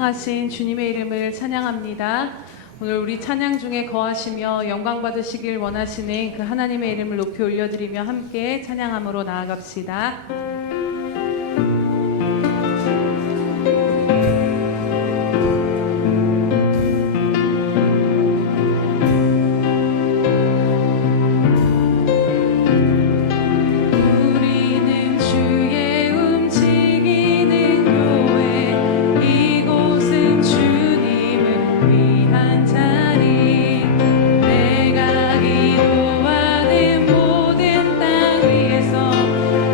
합당하신 주님의 이름을 찬양합니다. 오늘 우리 찬양 중에 거하시며 영광 받으시길 원하시는 그 하나님의 이름을 높이 올려드리며 함께 찬양함으로 나아갑시다.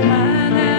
하나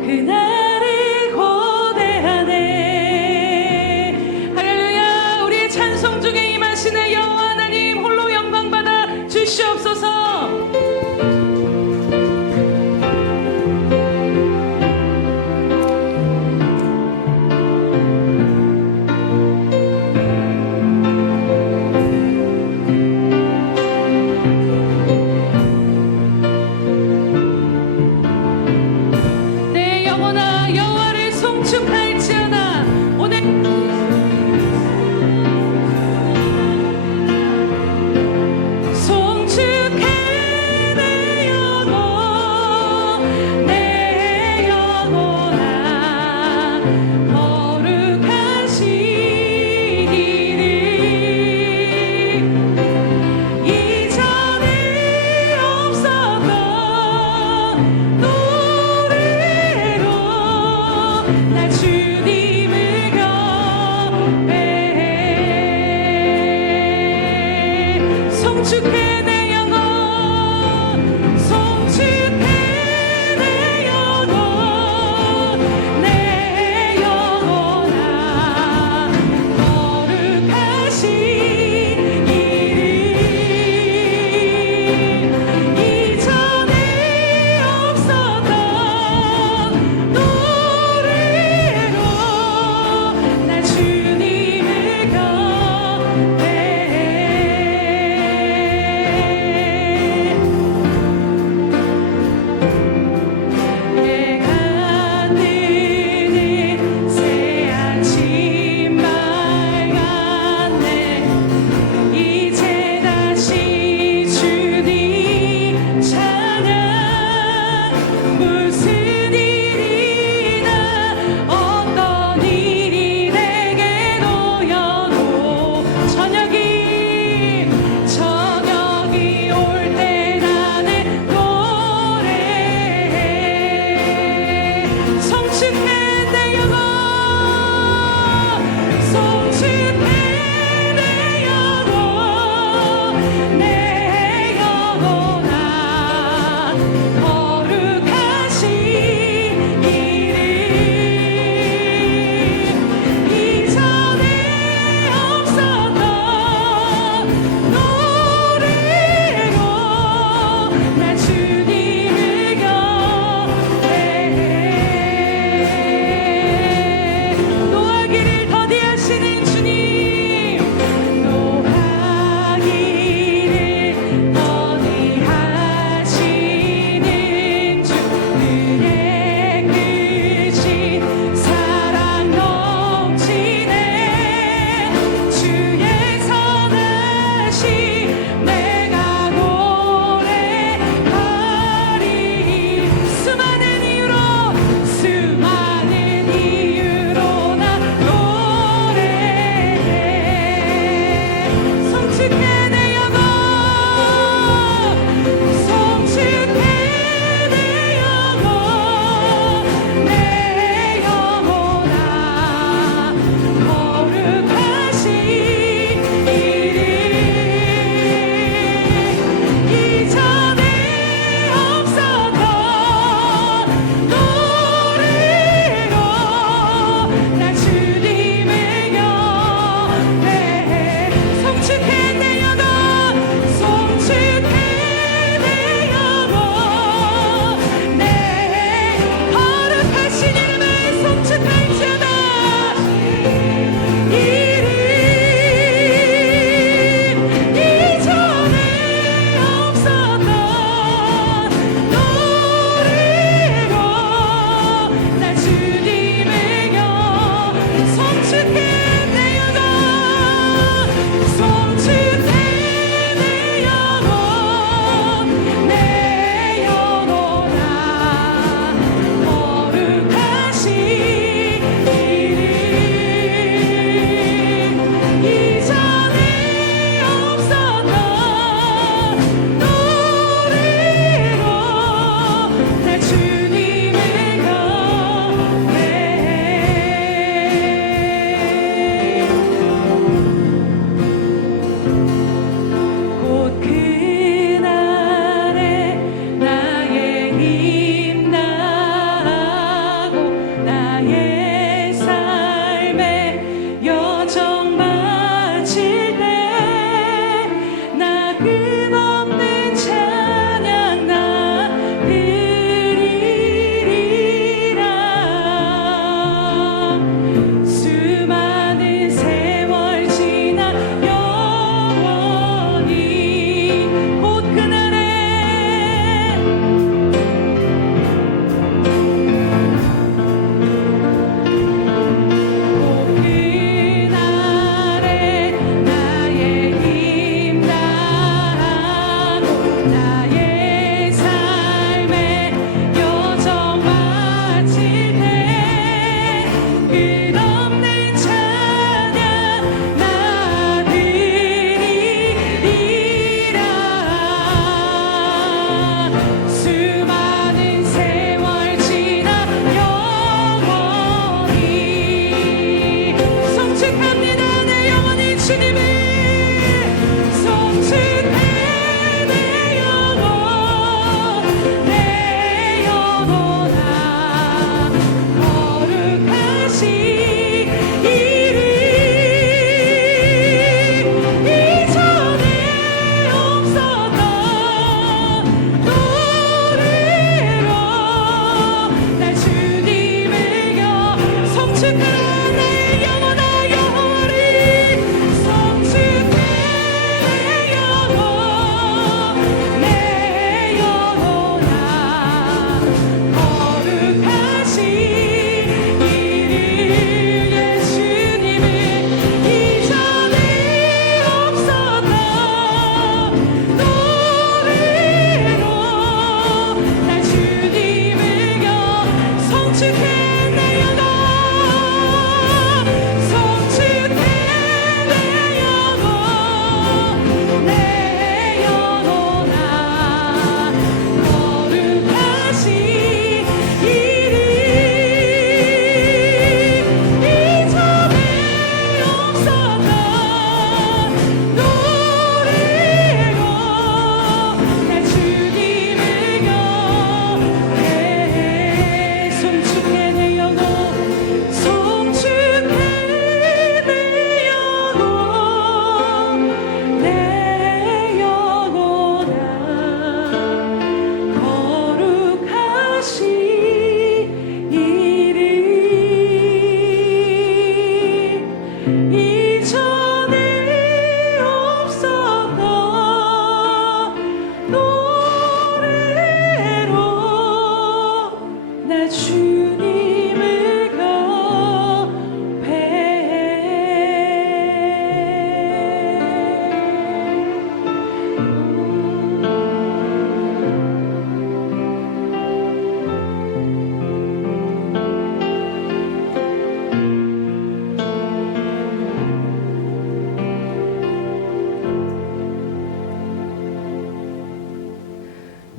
그날이 고대하네. 할렐루야. 우리의 찬송 중에 임하시는 여호와 하나님 홀로 영광 받아 주시옵소서. 내 영혼아 여호와를 송축할지어다. 오늘 송축해 내 영혼 내 영혼아 거룩하시기를. 이전에 없었던 노래로 나 주님을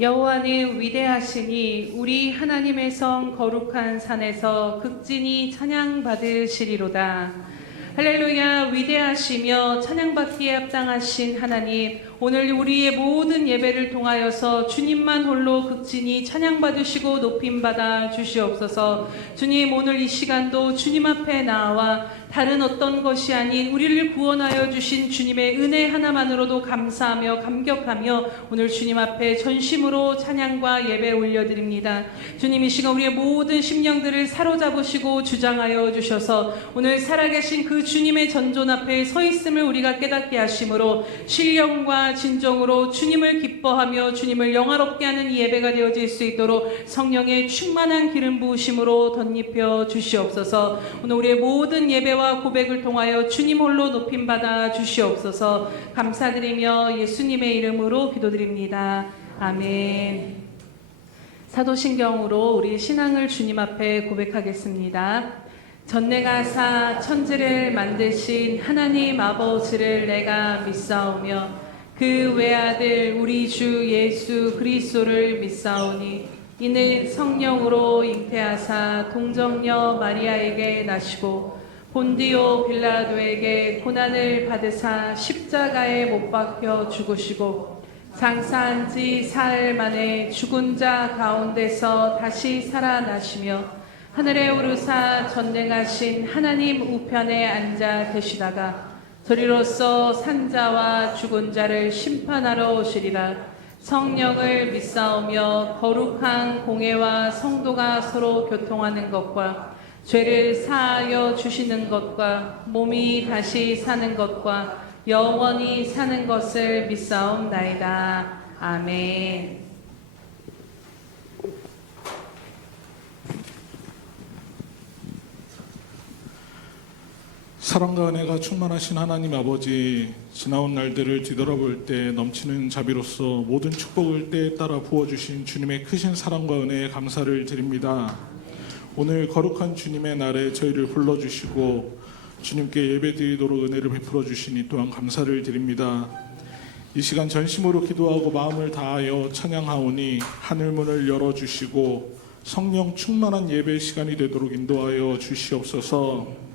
여호와는 위대하시니 우리 하나님의 성 거룩한 산에서 극진히 찬양받으시리로다. 할렐루야. 위대하시며 찬양받기에 합당하신 하나님, 오늘 우리의 모든 예배를 통하여서 주님만 홀로 극진히 찬양받으시고 높임받아 주시옵소서. 주님, 오늘 이 시간도 주님 앞에 나와 다른 어떤 것이 아닌 우리를 구원하여 주신 주님의 은혜 하나만으로도 감사하며 감격하며 오늘 주님 앞에 전심으로 찬양과 예배 올려드립니다. 주님, 이 시간 우리의 모든 심령들을 사로잡으시고 주장하여 주셔서 오늘 살아계신 그 주님의 전존 앞에 서 있음을 우리가 깨닫게 하심으로 신령과 진정으로 주님을 기뻐하며 주님을 영화롭게 하는 이 예배가 되어질 수 있도록 성령의 충만한 기름 부으심으로 덧입혀 주시옵소서. 오늘 우리의 모든 예배와 고백을 통하여 주님 홀로 높임받아 주시옵소서. 감사드리며 예수님의 이름으로 기도드립니다. 아멘. 사도신경으로 우리 신앙을 주님 앞에 고백하겠습니다. 전내가사 천지를 만드신 하나님 아버지를 내가 믿사오며 그 외아들 우리 주 예수 그리스도를 믿사오니 이는 성령으로 잉태하사 동정녀 마리아에게 나시고 본디오 빌라도에게 고난을 받으사 십자가에 못 박혀 죽으시고 장사한 지 사흘 만에 죽은 자 가운데서 다시 살아나시며 하늘에 오르사 전능하신 하나님 우편에 앉아 계시다가 저리로서 산자와 죽은 자를 심판하러 오시리라. 성령을 믿사오며 거룩한 공회와 성도가 서로 교통하는 것과 죄를 사하여 주시는 것과 몸이 다시 사는 것과 영원히 사는 것을 믿사옵나이다. 아멘. 사랑과 은혜가 충만하신 하나님 아버지, 지나온 날들을 뒤돌아볼 때 넘치는 자비로서 모든 축복을 때에 따라 부어주신 주님의 크신 사랑과 은혜에 감사를 드립니다. 오늘 거룩한 주님의 날에 저희를 불러주시고 주님께 예배드리도록 은혜를 베풀어 주시니 또한 감사를 드립니다. 이 시간 전심으로 기도하고 마음을 다하여 찬양하오니 하늘문을 열어주시고 성령 충만한 예배 시간이 되도록 인도하여 주시옵소서.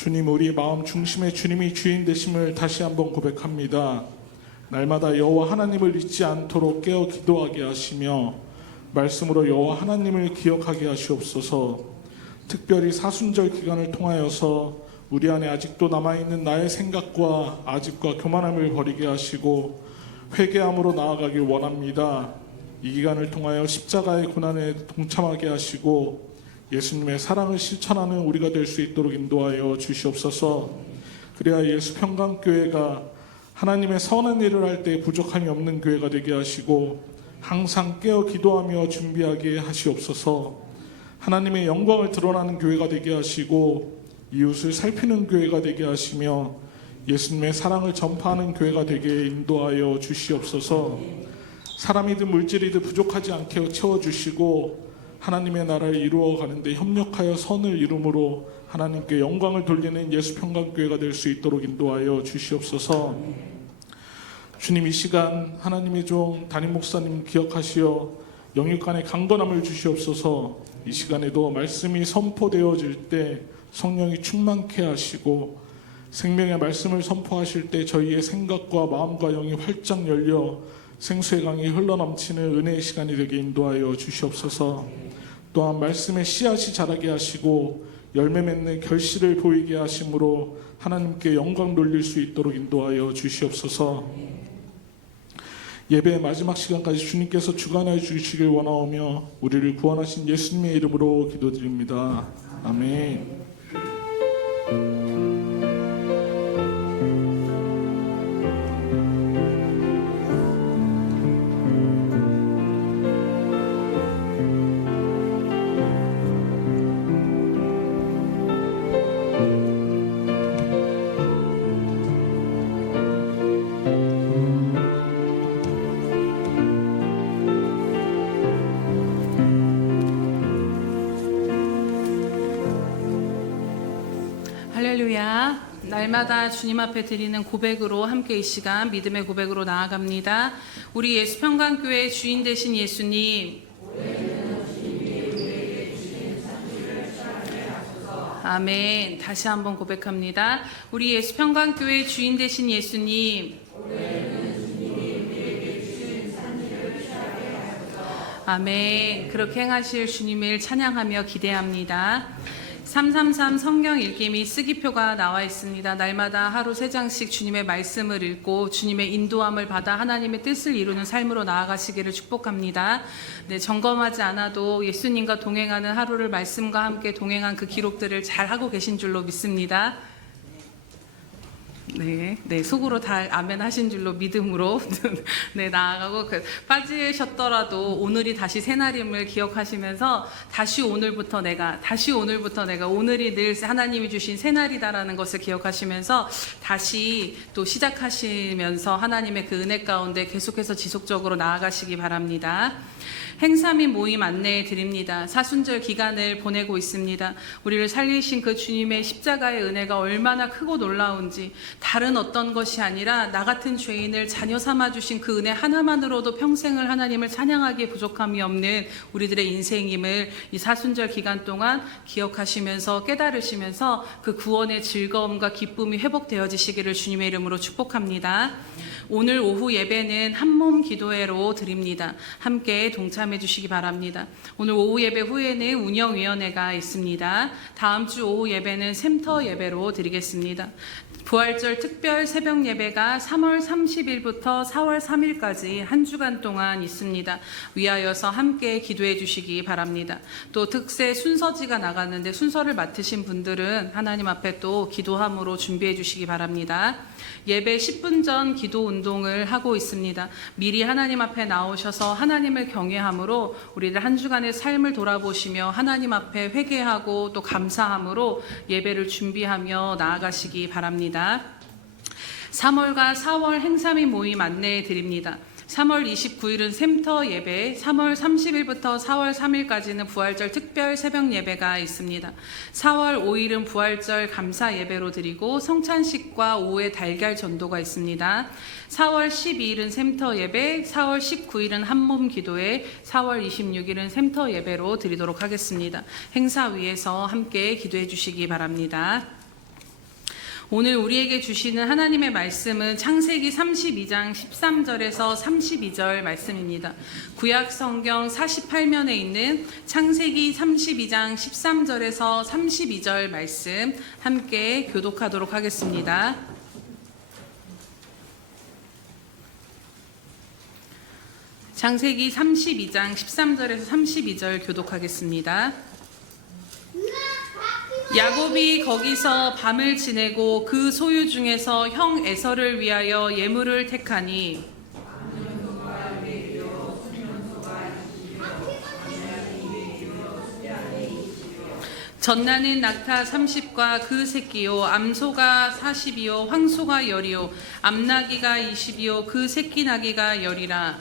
주님, 우리 마음 중심에 주님이 주인 되심을 다시 한번 고백합니다. 날마다 여호와 하나님을 잊지 않도록 깨어 기도하게 하시며 말씀으로 여호와 하나님을 기억하게 하시옵소서. 특별히 사순절 기간을 통하여서 우리 안에 아직도 남아있는 나의 생각과 아집과 교만함을 버리게 하시고 회개함으로 나아가길 원합니다. 이 기간을 통하여 십자가의 고난에 동참하게 하시고 예수님의 사랑을 실천하는 우리가 될 수 있도록 인도하여 주시옵소서. 그래야 예수 평강교회가 하나님의 선한 일을 할 때 부족함이 없는 교회가 되게 하시고 항상 깨어 기도하며 준비하게 하시옵소서. 하나님의 영광을 드러나는 교회가 되게 하시고 이웃을 살피는 교회가 되게 하시며 예수님의 사랑을 전파하는 교회가 되게 인도하여 주시옵소서. 사람이든 물질이든 부족하지 않게 채워주시고 하나님의 나라를 이루어 가는데 협력하여 선을 이룸으로 하나님께 영광을 돌리는 예수평강교회가 될 수 있도록 인도하여 주시옵소서. 주님, 이 시간 하나님의 종 담임 목사님 기억하시어 영육간의 강건함을 주시옵소서. 이 시간에도 말씀이 선포되어질 때 성령이 충만케 하시고 생명의 말씀을 선포하실 때 저희의 생각과 마음과 영이 활짝 열려 생수의 강이 흘러넘치는 은혜의 시간이 되게 인도하여 주시옵소서. 또한 말씀의 씨앗이 자라게 하시고 열매 맺는 결실을 보이게 하심으로 하나님께 영광 돌릴 수 있도록 인도하여 주시옵소서. 예배의 마지막 시간까지 주님께서 주관하여 주시길 원하오며 우리를 구원하신 예수님의 이름으로 기도드립니다. 아멘. 할렐루야. 날마다 주님 앞에 드리는 고백으로 함께 이 시간 믿음의 고백으로 나아갑니다. 우리 예수평강교회 주인 되신 예수님, 아멘. 다시 한번 고백합니다. 우리 예수평강교회 주인 되신 예수님, 아멘. 그렇게 행하실 주님을 찬양하며 기대합니다. 333 성경 읽기 및 쓰기표가 나와 있습니다. 날마다 하루 3장씩 주님의 말씀을 읽고 주님의 인도함을 받아 하나님의 뜻을 이루는 삶으로 나아가시기를 축복합니다. 네, 점검하지 않아도 예수님과 동행하는 하루를 말씀과 함께 동행한 그 기록들을 잘 하고 계신 줄로 믿습니다. 네, 속으로 다 아멘 하신 줄로 믿음으로 네, 나아가고 빠지셨더라도 오늘이 다시 새날임을 기억하시면서 다시 오늘부터 내가 오늘이 늘 하나님이 주신 새날이다라는 것을 기억하시면서 다시 또 시작하시면서 하나님의 그 은혜 가운데 계속해서 지속적으로 나아가시기 바랍니다. 행사 및 모임 안내해 드립니다. 사순절 기간을 보내고 있습니다. 우리를 살리신 그 주님의 십자가의 은혜가 얼마나 크고 놀라운지, 다른 어떤 것이 아니라 나 같은 죄인을 자녀 삼아 주신 그 은혜 하나만으로도 평생을 하나님을 찬양하기에 부족함이 없는 우리들의 인생임을 이 사순절 기간 동안 기억하시면서 깨달으시면서 그 구원의 즐거움과 기쁨이 회복되어지시기를 주님의 이름으로 축복합니다. 오늘 오후 예배는 한몸 기도회로 드립니다. 함께 동참해 주시기 바랍니다. 오늘 오후 예배 후에는 운영위원회가 있습니다. 다음 주 오후 예배는 샘터 예배로 드리겠습니다. 부활절 특별 새벽 예배가 3월 30일부터 4월 3일까지 한 주간 동안 있습니다. 위하여서 함께 기도해 주시기 바랍니다. 또 특세 순서지가 나가는데 순서를 맡으신 분들은 하나님 앞에 또 기도함으로 준비해 주시기 바랍니다. 예배 10분 전 기도 운동을 하고 있습니다. 미리 하나님 앞에 나오셔서 하나님을 경외함으로 우리들 한 주간의 삶을 돌아보시며 하나님 앞에 회개하고 또 감사함으로 예배를 준비하며 나아가시기 바랍니다. 3월과 4월 행사 및 모임 안내해 드립니다. 3월 29일은 샘터 예배, 3월 30일부터 4월 3일까지는 부활절 특별 새벽 예배가 있습니다. 4월 5일은 부활절 감사 예배로 드리고 성찬식과 오후에 달걀 전도가 있습니다. 4월 12일은 샘터 예배, 4월 19일은 한몸 기도회, 4월 26일은 샘터 예배로 드리도록 하겠습니다. 행사 위에서 함께 기도해 주시기 바랍니다. 오늘 우리에게 주시는 하나님의 말씀은 창세기 32장 13절에서 32절 말씀입니다. 구약 성경 48면에 있는 창세기 32장 13절에서 32절 말씀 함께 교독하도록 하겠습니다. 창세기 32장 13절에서 32절 교독하겠습니다. 야곱이 거기서 밤을 지내고 그 소유 중에서 형 에서를 위하여 예물을 택하니 전나는 낙타 30과 그 새끼요, 암소가 40이요, 황소가 10이요, 암나기가 20이요, 그 새끼 나기가 10이라.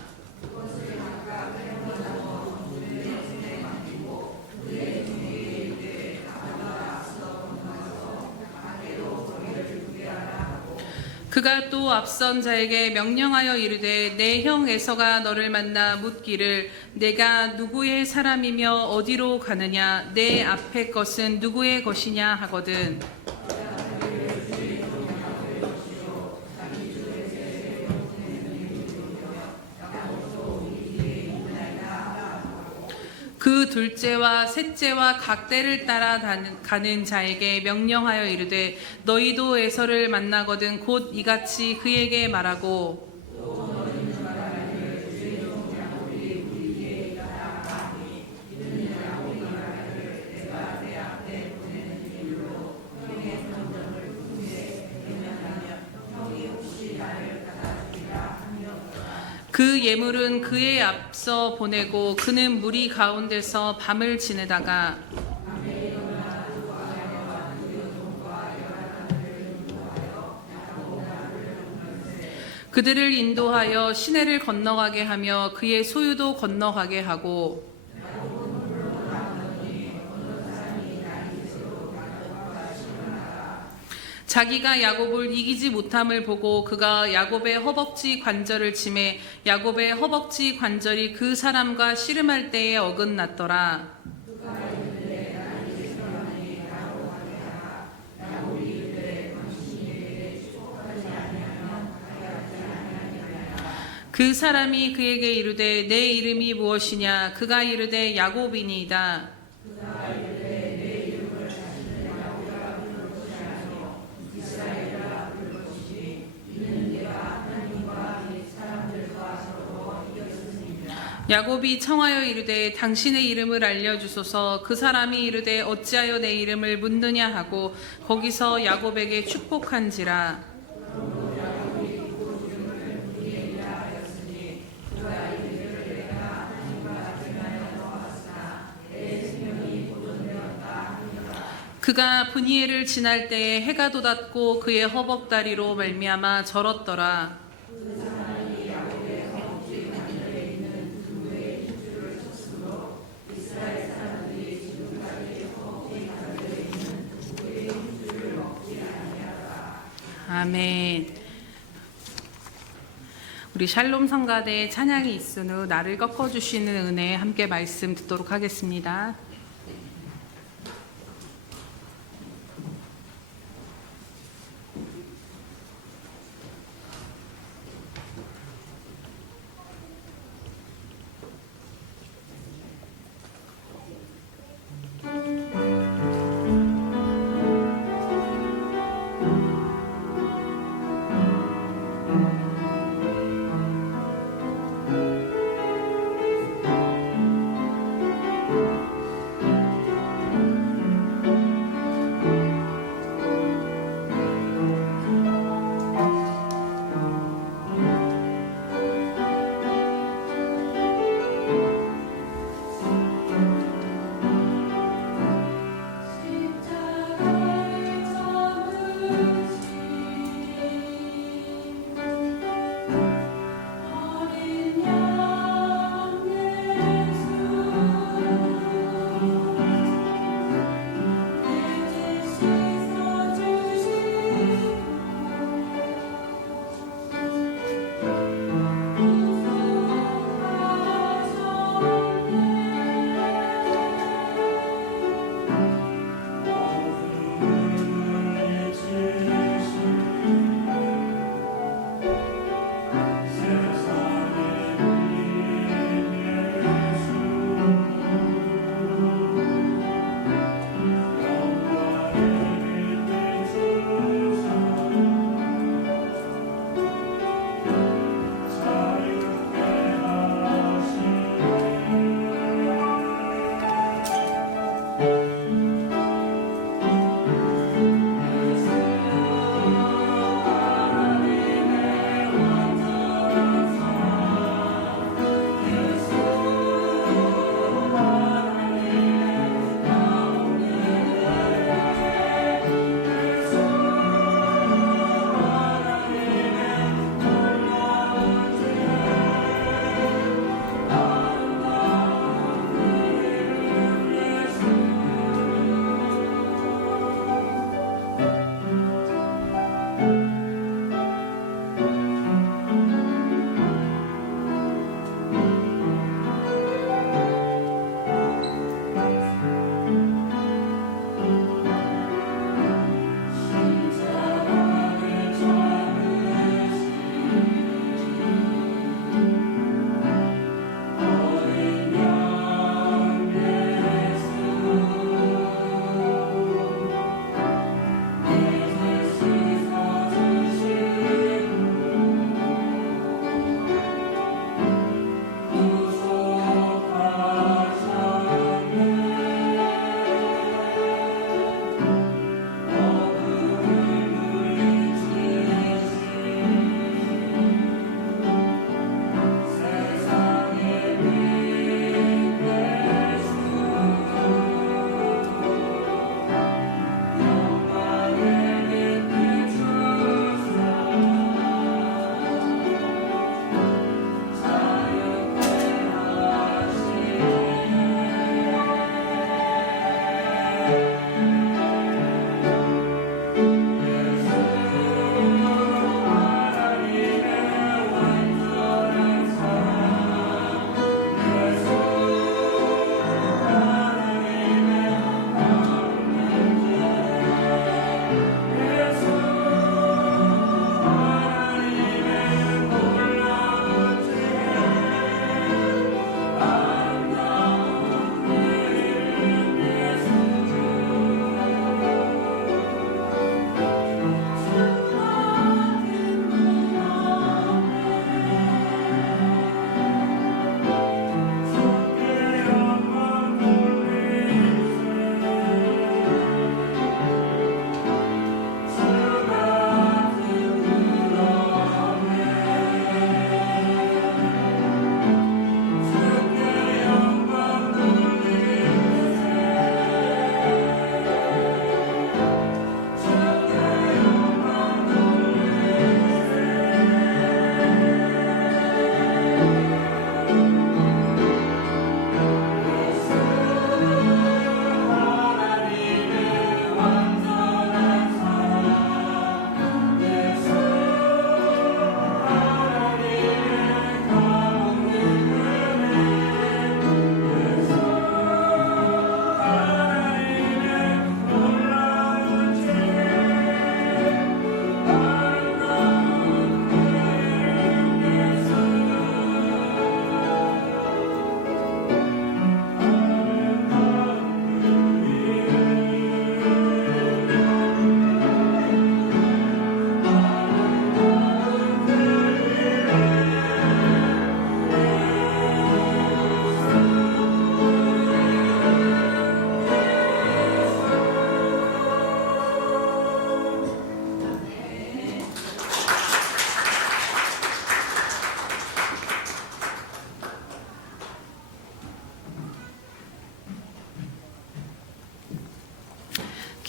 그가 또 앞선 자에게 명령하여 이르되 내 형 에서가 너를 만나 묻기를 내가 누구의 사람이며 어디로 가느냐 내 앞에 것은 누구의 것이냐 하거든. 그 둘째와 셋째와 각 때를 따라 가는 자에게 명령하여 이르되 너희도 에서를 만나거든 곧 이같이 그에게 말하고 그 예물은 그의 앞서 보내고 그는 무리 가운데서 밤을 지내다가 그들을 인도하여 시내를 건너가게 하며 그의 소유도 건너가게 하고 자기가 야곱을 이기지 못함을 보고 그가 야곱의 허벅지 관절을 치매 야곱의 허벅지 관절이 그 사람과 씨름할 때에 어긋났더라. 그 사람이 그에게 이르되 내 이름이 무엇이냐 그가 이르되 야곱이니이다. 야곱이 청하여 이르되 당신의 이름을 알려주소서. 그 사람이 이르되 어찌하여 내 이름을 묻느냐 하고 거기서 야곱에게 축복한지라. 그가 브니엘을 지날 때에 해가 돋았고 그의 허벅다리로 말미암아 절었더라. 아멘. 우리 샬롬 성가대 찬양이 있은 후 나를 꺾어주시는 은혜 함께 말씀 듣도록 하겠습니다.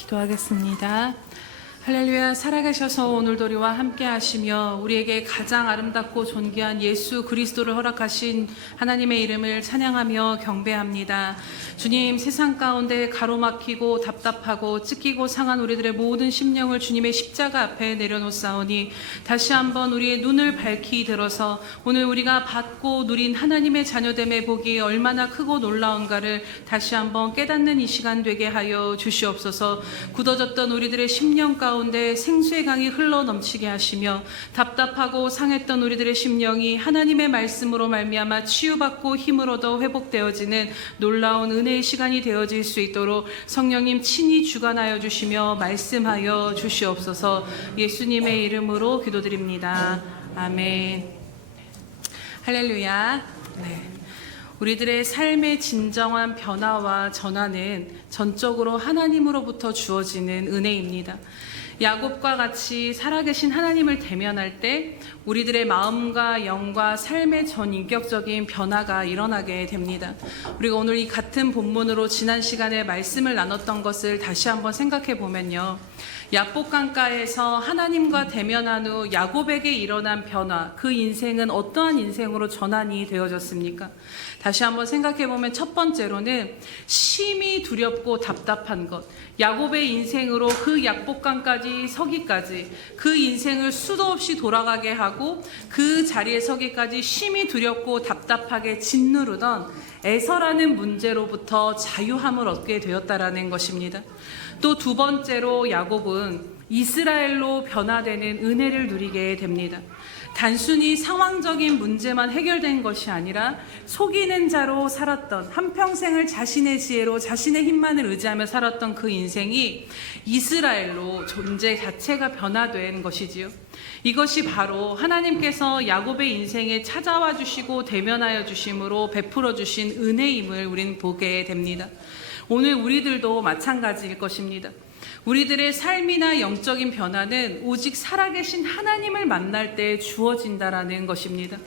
기도하겠습니다. 할렐루야. 살아계셔서 오늘도 우리와 함께 하시며 우리에게 가장 아름답고 존귀한 예수 그리스도를 허락하신 하나님의 이름을 찬양하며 경배합니다. 주님, 세상 가운데 가로막히고 답답하고 찢기고 상한 우리들의 모든 심령을 주님의 십자가 앞에 내려놓사오니 다시 한번 우리의 눈을 밝히 들어서 오늘 우리가 받고 누린 하나님의 자녀됨의 복이 얼마나 크고 놀라운가를 다시 한번 깨닫는 이 시간 되게 하여 주시옵소서. 굳어졌던 우리들의 심령 가운데 생수의 강이 흘러 넘치게 하시며 답답하고 상했던 우리들의 심령이 하나님의 말씀으로 말미암아 치유받고 힘을 얻어 회복되어지는 놀라운 은혜의 시간이 되어질 수 있도록 성령님 친히 주관하여 주시며 말씀하여 주시옵소서. 예수님의 이름으로 기도드립니다. 아멘. 할렐루야. 네. 우리들의 삶의 진정한 변화와 전환은 전적으로 하나님으로부터 주어지는 은혜입니다. 야곱과 같이 살아계신 하나님을 대면할 때 우리들의 마음과 영과 삶의 전인격적인 변화가 일어나게 됩니다. 우리가 오늘 이 같은 본문으로 지난 시간에 말씀을 나눴던 것을 다시 한번 생각해 보면요. 야복강가에서 하나님과 대면한 후 야곱에게 일어난 변화, 그 인생은 어떠한 인생으로 전환이 되어졌습니까? 다시 한번 생각해 보면 첫 번째로는 심히 두렵고 답답한 것, 야곱의 인생으로 그 야복강까지 서기까지 그 인생을 수도 없이 돌아가게 하고 그 자리에 서기까지 심히 두렵고 답답하게 짓누르던 에서라는 문제로부터 자유함을 얻게 되었다라는 것입니다. 또 두 번째로 야곱은 이스라엘로 변화되는 은혜를 누리게 됩니다. 단순히 상황적인 문제만 해결된 것이 아니라 속이는 자로 살았던, 한평생을 자신의 지혜로 자신의 힘만을 의지하며 살았던 그 인생이 이스라엘로 존재 자체가 변화된 것이지요. 이것이 바로 하나님께서 야곱의 인생에 찾아와 주시고 대면하여 주심으로 베풀어 주신 은혜임을 우리는 보게 됩니다. 오늘 우리들도 마찬가지일 것입니다. 우리들의 삶이나 영적인 변화는 오직 살아계신 하나님을 만날 때 주어진다라는 것입니다.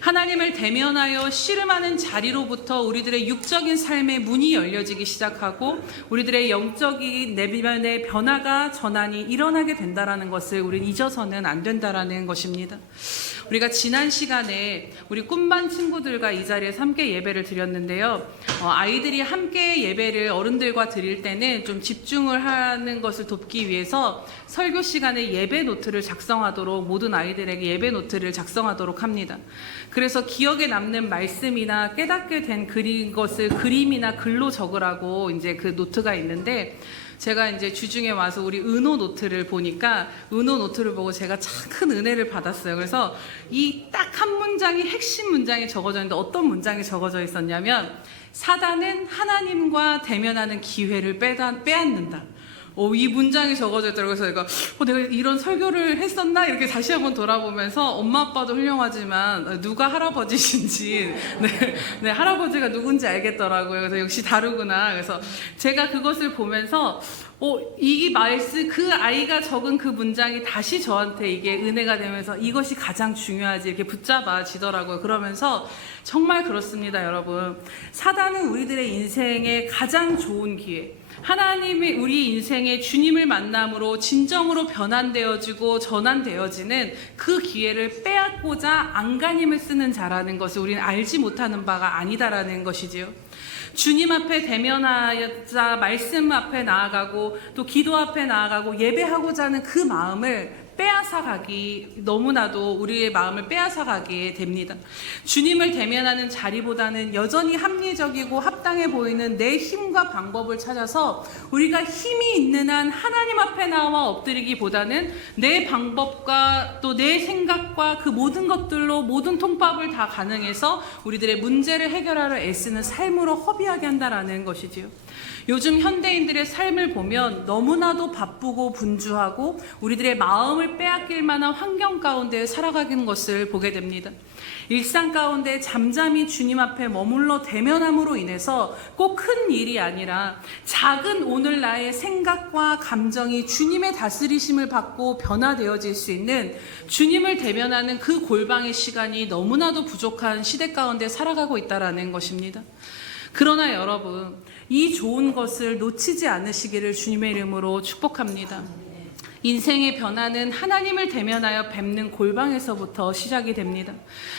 하나님을 대면하여 씨름하는 자리로부터 우리들의 육적인 삶의 문이 열려지기 시작하고 우리들의 영적인 내면의 변화가 전환이 일어나게 된다라는 것을 우리는 잊어서는 안 된다라는 것입니다. 우리가 지난 시간에 우리 꿈반 친구들과 이 자리에서 함께 예배를 드렸는데요. 아이들이 함께 예배를 어른들과 드릴 때는 좀 집중을 하는 것을 돕기 위해서 설교 시간에 예배 노트를 작성하도록 모든 아이들에게 예배 노트를 작성하도록 합니다. 그래서 기억에 남는 말씀이나 깨닫게 된 것을 그림이나 글로 적으라고 이제 그 노트가 있는데 제가 이제 주중에 와서 우리 은호 노트를 보니까 은호 노트를 보고 제가 참 큰 은혜를 받았어요. 그래서 이 딱 한 문장이 핵심 문장이 적어져 있는데 어떤 문장이 적어져 있었냐면 사단은 하나님과 대면하는 기회를 빼앗는다. 이 문장이 적어져 있더라고요. 그래서 내가 이런 설교를 했었나? 이렇게 다시 한번 돌아보면서 엄마 아빠도 훌륭하지만 누가 할아버지신지 네, 할아버지가 누군지 알겠더라고요. 그래서 역시 다르구나. 그래서 제가 그것을 보면서 이 말씀, 그 아이가 적은 그 문장이 다시 저한테 이게 은혜가 되면서 이것이 가장 중요하지 이렇게 붙잡아지더라고요. 그러면서 정말 그렇습니다, 여러분. 사단은 우리들의 인생의 가장 좋은 기회, 하나님이 우리 인생에 주님을 만남으로 진정으로 변환되어지고 전환되어지는 그 기회를 빼앗고자 안간힘을 쓰는 자라는 것을 우리는 알지 못하는 바가 아니다라는 것이지요. 주님 앞에 대면하자 말씀 앞에 나아가고 또 기도 앞에 나아가고 예배하고자 하는 그 마음을 빼앗아가기, 너무나도 우리의 마음을 빼앗아가게 됩니다. 주님을 대면하는 자리보다는 여전히 합리적이고 합당해 보이는 내 힘과 방법을 찾아서 우리가 힘이 있는 한 하나님 앞에 나와 엎드리기보다는 내 방법과 또 내 생각과 그 모든 것들로 모든 통밥을 다 가능해서 우리들의 문제를 해결하려 애쓰는 삶으로 허비하게 한다라는 것이지요. 요즘 현대인들의 삶을 보면 너무나도 바쁘고 분주하고 우리들의 마음을 빼앗길 만한 환경 가운데 살아가는 것을 보게 됩니다. 일상 가운데 잠잠히 주님 앞에 머물러 대면함으로 인해서 꼭 큰 일이 아니라 작은 오늘 나의 생각과 감정이 주님의 다스리심을 받고 변화되어질 수 있는 주님을 대면하는 그 골방의 시간이 너무나도 부족한 시대 가운데 살아가고 있다는 것입니다. 그러나 여러분, 이 좋은 것을 놓치지 않으시기를 주님의 이름으로 축복합니다. 인생의 변화는 하나님을 대면하여 뵙는 골방에서부터 시작이 됩니다.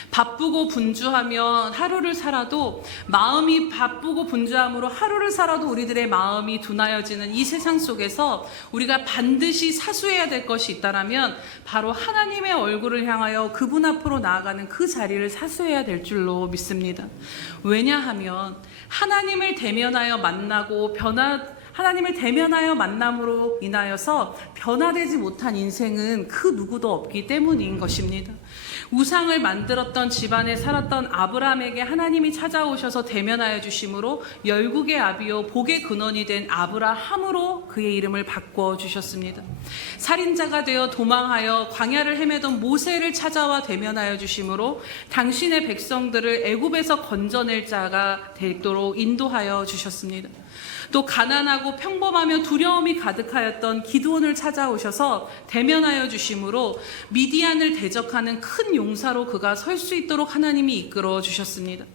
바쁘고 분주하면 하루를 살아도 마음이 바쁘고 분주함으로 하루를 살아도 우리들의 마음이 둔하여지는 이 세상 속에서 우리가 반드시 사수해야 될 것이 있다라면 바로 하나님의 얼굴을 향하여 그분 앞으로 나아가는 그 자리를 사수해야 될 줄로 믿습니다. 왜냐하면 하나님을 대면하여 만나고 하나님을 대면하여 만남으로 인하여서 변화되지 못한 인생은 그 누구도 없기 때문인 것입니다. 우상을 만들었던 집안에 살았던 아브라함에게 하나님이 찾아오셔서 대면하여 주심으로 열국의 아비요 복의 근원이 된 아브라함으로 그의 이름을 바꿔 주셨습니다. 살인자가 되어 도망하여 광야를 헤매던 모세를 찾아와 대면하여 주심으로 당신의 백성들을 애굽에서 건져낼 자가 되도록 인도하여 주셨습니다. 또 가난하고 평범하며 두려움이 가득하였던 기드온을 찾아오셔서 대면하여 주심으로 미디안을 대적하는 큰 용사로 그가 설 수 있도록 하나님이 이끌어 주셨습니다.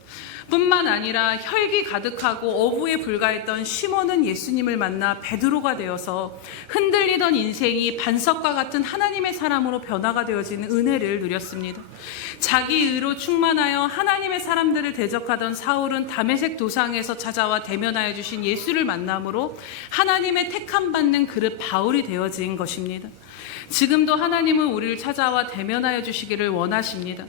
뿐만 아니라 혈기 가득하고 어부에 불과했던 시몬은 예수님을 만나 베드로가 되어서 흔들리던 인생이 반석과 같은 하나님의 사람으로 변화가 되어지는 은혜를 누렸습니다. 자기 의로 충만하여 하나님의 사람들을 대적하던 사울은 다메섹 도상에서 찾아와 대면하여 주신 예수를 만남으로 하나님의 택함 받는 그릇 바울이 되어진 것입니다. 지금도 하나님은 우리를 찾아와 대면하여 주시기를 원하십니다.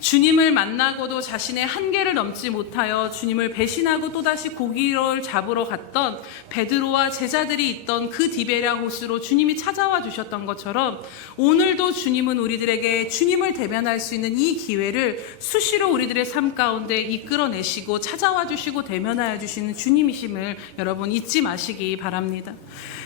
주님을 만나고도 자신의 한계를 넘지 못하여 주님을 배신하고 또다시 고기를 잡으러 갔던 베드로와 제자들이 있던 그 디베랴 호수로 주님이 찾아와 주셨던 것처럼 오늘도 주님은 우리들에게 주님을 대면할 수 있는 이 기회를 수시로 우리들의 삶 가운데 이끌어내시고 찾아와 주시고 대면하여 주시는 주님이심을 여러분 잊지 마시기 바랍니다.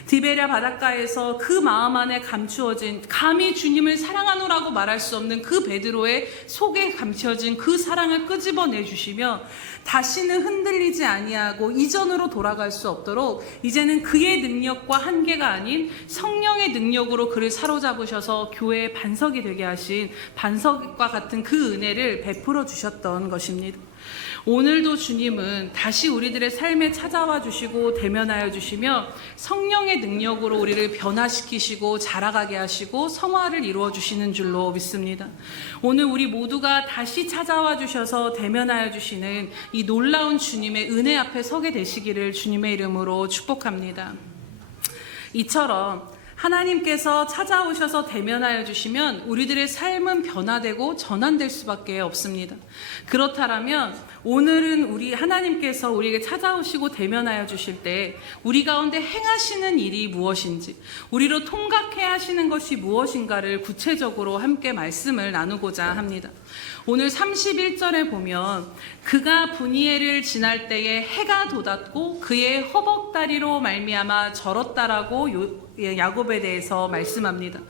디베랴 바닷가에서 그 마음 안에 감추어진 감히 주님을 사랑하노라고 말할 수 없는 그 베드로의 속에 감춰진 그 사랑을 끄집어내 주시며 다시는 흔들리지 아니하고 이전으로 돌아갈 수 없도록 이제는 그의 능력과 한계가 아닌 성령의 능력으로 그를 사로잡으셔서 교회의 반석이 되게 하신 반석과 같은 그 은혜를 베풀어 주셨던 것입니다. 오늘도 주님은 다시 우리들의 삶에 찾아와 주시고 대면하여 주시며 성령의 능력으로 우리를 변화시키시고 자라가게 하시고 성화를 이루어 주시는 줄로 믿습니다. 오늘 우리 모두가 다시 찾아와 주셔서 대면하여 주시는 이 놀라운 주님의 은혜 앞에 서게 되시기를 주님의 이름으로 축복합니다. 이처럼 하나님께서 찾아오셔서 대면하여 주시면 우리들의 삶은 변화되고 전환될 수밖에 없습니다. 그렇다면 오늘은 우리 하나님께서 우리에게 찾아오시고 대면하여 주실 때 우리 가운데 행하시는 일이 무엇인지, 우리로 통각해야 하시는 것이 무엇인가를 구체적으로 함께 말씀을 나누고자 합니다. 오늘 31절에 보면 그가 브니엘을 지날 때에 해가 돋았고 그의 허벅다리로 말미암아 절었다라고 야곱에 대해서 말씀합니다.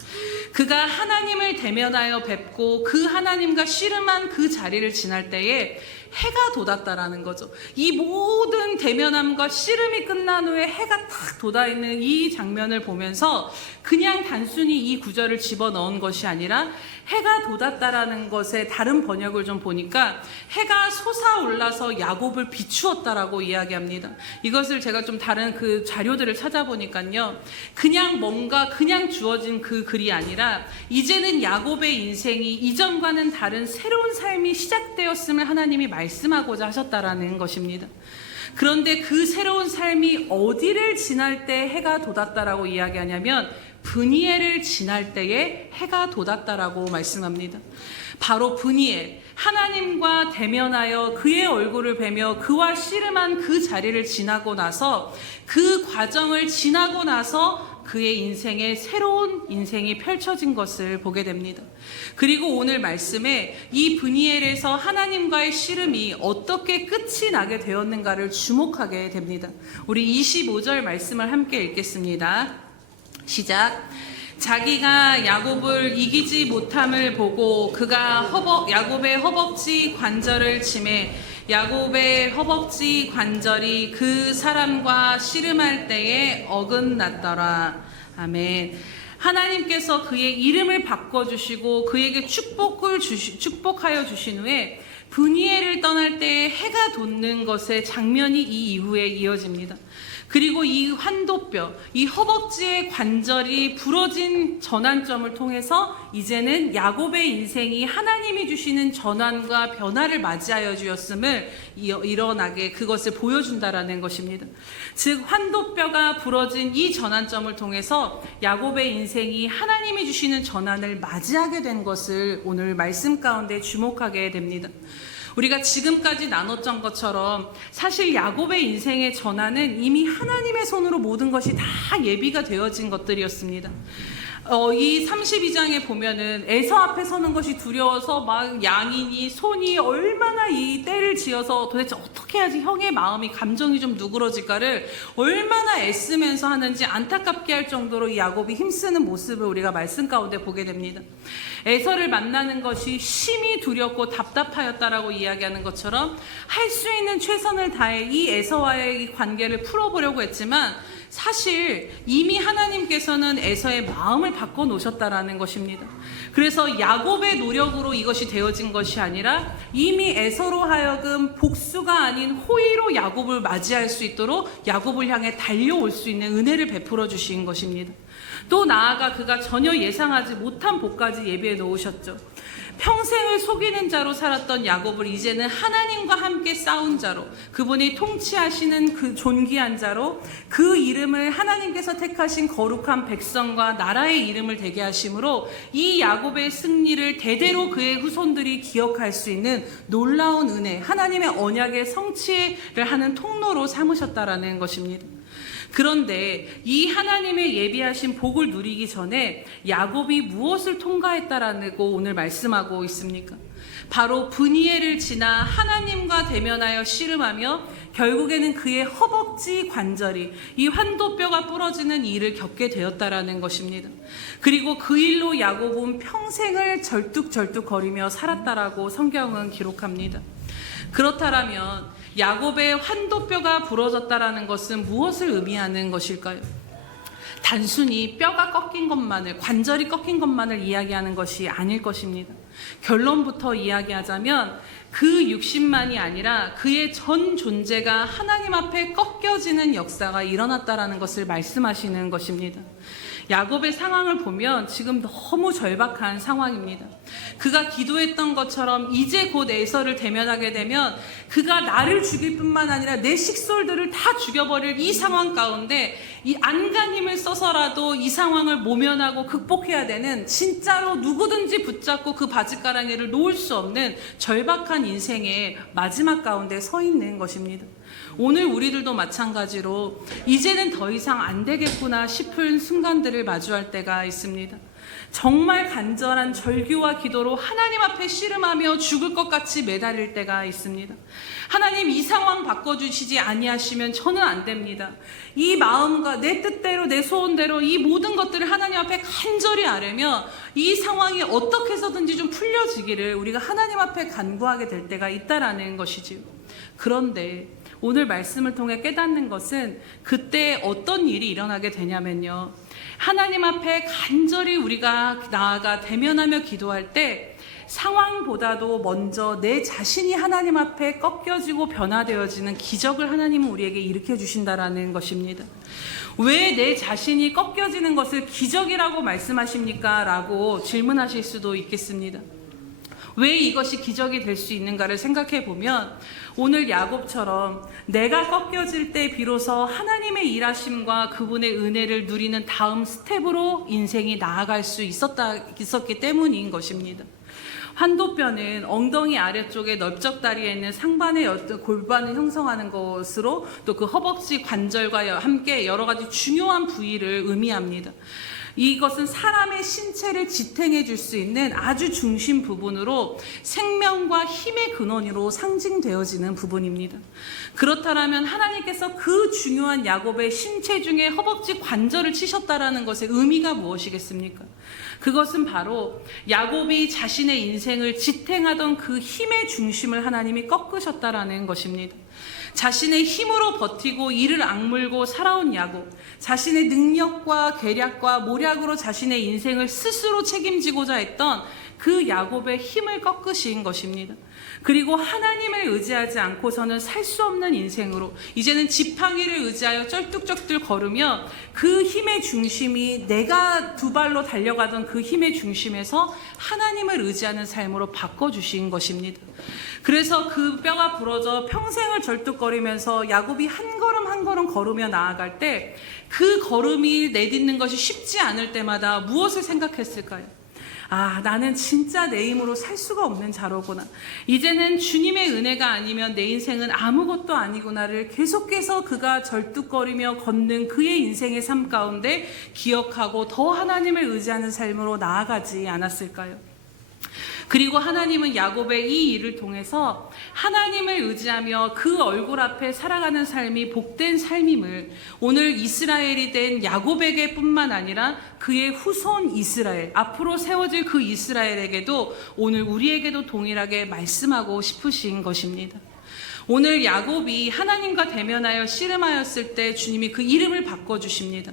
그가 하나님을 대면하여 뵙고 그 하나님과 씨름한 그 자리를 지날 때에 해가 돋았다라는 거죠. 이 모든 대면함과 씨름이 끝난 후에 해가 탁 돋아있는 이 장면을 보면서 그냥 단순히 이 구절을 집어넣은 것이 아니라 해가 돋았다라는 것의 다른 번역을 좀 보니까 해가 솟아올라서 야곱을 비추었다라고 이야기합니다. 이것을 제가 좀 다른 그 자료들을 찾아보니까요, 그냥 뭔가 그냥 주어진 그 글이 아니라 이제는 야곱의 인생이 이전과는 다른 새로운 삶이 시작되었음을 하나님이 말씀하고자 하셨다라는 것입니다. 그런데 그 새로운 삶이 어디를 지날 때 해가 돋았다라고 이야기하냐면 브니엘을 지날 때에 해가 돋았다라고 말씀합니다. 바로 브니엘, 하나님과 대면하여 그의 얼굴을 뵈며 그와 씨름한 그 자리를 지나고 나서 그 과정을 지나고 나서 그의 인생에 새로운 인생이 펼쳐진 것을 보게 됩니다. 그리고 오늘 말씀에 이 브니엘에서 하나님과의 씨름이 어떻게 끝이 나게 되었는가를 주목하게 됩니다. 우리 25절 말씀을 함께 읽겠습니다. 시작. 자기가 야곱을 이기지 못함을 보고 그가 야곱의 허벅지 관절을 치매 야곱의 허벅지 관절이 그 사람과 씨름할 때에 어긋났더라. 아멘. 하나님께서 그의 이름을 바꿔주시고 그에게 축복하여 주신 후에 브니엘을 떠날 때 해가 돋는 것의 장면이 이 이후에 이어집니다. 그리고 이 환도뼈, 이 허벅지의 관절이 부러진 전환점을 통해서 이제는 야곱의 인생이 하나님이 주시는 전환과 변화를 맞이하여 주었음을 일어나게 그것을 보여준다라는 것입니다. 즉 환도뼈가 부러진 이 전환점을 통해서 야곱의 인생이 하나님이 주시는 전환을 맞이하게 된 것을 오늘 말씀 가운데 주목하게 됩니다. 우리가 지금까지 나눴던 것처럼 사실 야곱의 인생의 전환은 이미 하나님의 손으로 모든 것이 다 예비가 되어진 것들이었습니다. 이 32장에 보면은 에서 앞에 서는 것이 두려워서 막 양이니 손이 얼마나 이 때를 지어서 도대체 어떻게 해야지 형의 마음이 감정이 좀 누그러질까를 얼마나 애쓰면서 하는지 안타깝게 할 정도로 이 야곱이 힘쓰는 모습을 우리가 말씀 가운데 보게 됩니다. 에서를 만나는 것이 심히 두렵고 답답하였다라고 이야기하는 것처럼 할 수 있는 최선을 다해 이 에서와의 이 관계를 풀어보려고 했지만 사실 이미 하나님께서는 에서의 마음을 바꿔놓으셨다라는 것입니다. 그래서 야곱의 노력으로 이것이 되어진 것이 아니라 이미 에서로 하여금 복수가 아닌 호의로 야곱을 맞이할 수 있도록 야곱을 향해 달려올 수 있는 은혜를 베풀어 주신 것입니다. 또 나아가 그가 전혀 예상하지 못한 복까지 예비해 놓으셨죠. 평생을 속이는 자로 살았던 야곱을 이제는 하나님과 함께 싸운 자로, 그분이 통치하시는 그 존귀한 자로, 그 이름을 하나님께서 택하신 거룩한 백성과 나라의 이름을 되게 하심으로 이 야곱의 승리를 대대로 그의 후손들이 기억할 수 있는 놀라운 은혜, 하나님의 언약의 성취를 하는 통로로 삼으셨다라는 것입니다. 그런데 이 하나님의 예비하신 복을 누리기 전에 야곱이 무엇을 통과했다라고 오늘 말씀하고 있습니까? 바로 브니엘을 지나 하나님과 대면하여 씨름하며 결국에는 그의 허벅지 관절이 이 환도뼈가 부러지는 일을 겪게 되었다라는 것입니다. 그리고 그 일로 야곱은 평생을 절뚝절뚝거리며 살았다라고 성경은 기록합니다. 그렇다면 야곱의 환도뼈가 부러졌다라는 것은 무엇을 의미하는 것일까요? 단순히 뼈가 꺾인 것만을, 관절이 꺾인 것만을 이야기하는 것이 아닐 것입니다. 결론부터 이야기하자면 그 육신만이 아니라 그의 전 존재가 하나님 앞에 꺾여지는 역사가 일어났다라는 것을 말씀하시는 것입니다. 야곱의 상황을 보면 지금 너무 절박한 상황입니다. 그가 기도했던 것처럼 이제 곧 에서를 대면하게 되면 그가 나를 죽일 뿐만 아니라 내 식솔들을 다 죽여버릴 이 상황 가운데 이 안간힘을 써서라도 이 상황을 모면하고 극복해야 되는, 진짜로 누구든지 붙잡고 그 바짓가랑이를 놓을 수 없는 절박한 인생의 마지막 가운데 서 있는 것입니다. 오늘 우리들도 마찬가지로 이제는 더 이상 안 되겠구나 싶은 순간들을 마주할 때가 있습니다. 정말 간절한 절규와 기도로 하나님 앞에 씨름하며 죽을 것 같이 매달릴 때가 있습니다. 하나님, 이 상황 바꿔주시지 아니하시면 저는 안 됩니다. 이 마음과 내 뜻대로 내 소원대로 이 모든 것들을 하나님 앞에 간절히 아뢰며 이 상황이 어떻게 해서든지 좀 풀려지기를 우리가 하나님 앞에 간구하게 될 때가 있다라는 것이지요. 그런데 오늘 말씀을 통해 깨닫는 것은 그때 어떤 일이 일어나게 되냐면요, 하나님 앞에 간절히 우리가 나아가 대면하며 기도할 때 상황보다도 먼저 내 자신이 하나님 앞에 꺾여지고 변화되어지는 기적을 하나님은 우리에게 일으켜 주신다라는 것입니다. 왜 내 자신이 꺾여지는 것을 기적이라고 말씀하십니까? 라고 질문하실 수도 있겠습니다. 왜 이것이 기적이 될 수 있는가를 생각해 보면 오늘 야곱처럼 내가 꺾여질 때 비로소 하나님의 일하심과 그분의 은혜를 누리는 다음 스텝으로 인생이 나아갈 수 있었기 때문인 것입니다. 환도뼈는 엉덩이 아래쪽에 넓적다리에 있는 상반의 골반을 형성하는 것으로 또 그 허벅지 관절과 함께 여러 가지 중요한 부위를 의미합니다. 이것은 사람의 신체를 지탱해 줄 수 있는 아주 중심 부분으로 생명과 힘의 근원으로 상징되어지는 부분입니다. 그렇다면 하나님께서 그 중요한 야곱의 신체 중에 허벅지 관절을 치셨다라는 것의 의미가 무엇이겠습니까? 그것은 바로 야곱이 자신의 인생을 지탱하던 그 힘의 중심을 하나님이 꺾으셨다라는 것입니다. 자신의 힘으로 버티고 이를 악물고 살아온 야곱, 자신의 능력과 계략과 모략으로 자신의 인생을 스스로 책임지고자 했던 그 야곱의 힘을 꺾으신 것입니다. 그리고 하나님을 의지하지 않고서는 살 수 없는 인생으로 이제는 지팡이를 의지하여 쩔뚝쩔뚝 걸으며 그 힘의 중심이 내가 두 발로 달려가던 그 힘의 중심에서 하나님을 의지하는 삶으로 바꿔주신 것입니다. 그래서 그 뼈가 부러져 평생을 절뚝거리면서 야곱이 한 걸음 한 걸음 걸으며 나아갈 때 그 걸음이 내딛는 것이 쉽지 않을 때마다 무엇을 생각했을까요? 아, 나는 진짜 내 힘으로 살 수가 없는 자로구나. 이제는 주님의 은혜가 아니면 내 인생은 아무것도 아니구나를 계속해서 그가 절뚝거리며 걷는 그의 인생의 삶 가운데 기억하고 더 하나님을 의지하는 삶으로 나아가지 않았을까요? 그리고 하나님은 야곱의 이 일을 통해서 하나님을 의지하며 그 얼굴 앞에 살아가는 삶이 복된 삶임을 오늘 이스라엘이 된 야곱에게 뿐만 아니라 그의 후손 이스라엘, 앞으로 세워질 그 이스라엘에게도 오늘 우리에게도 동일하게 말씀하고 싶으신 것입니다. 오늘 야곱이 하나님과 대면하여 씨름하였을 때 주님이 그 이름을 바꿔주십니다.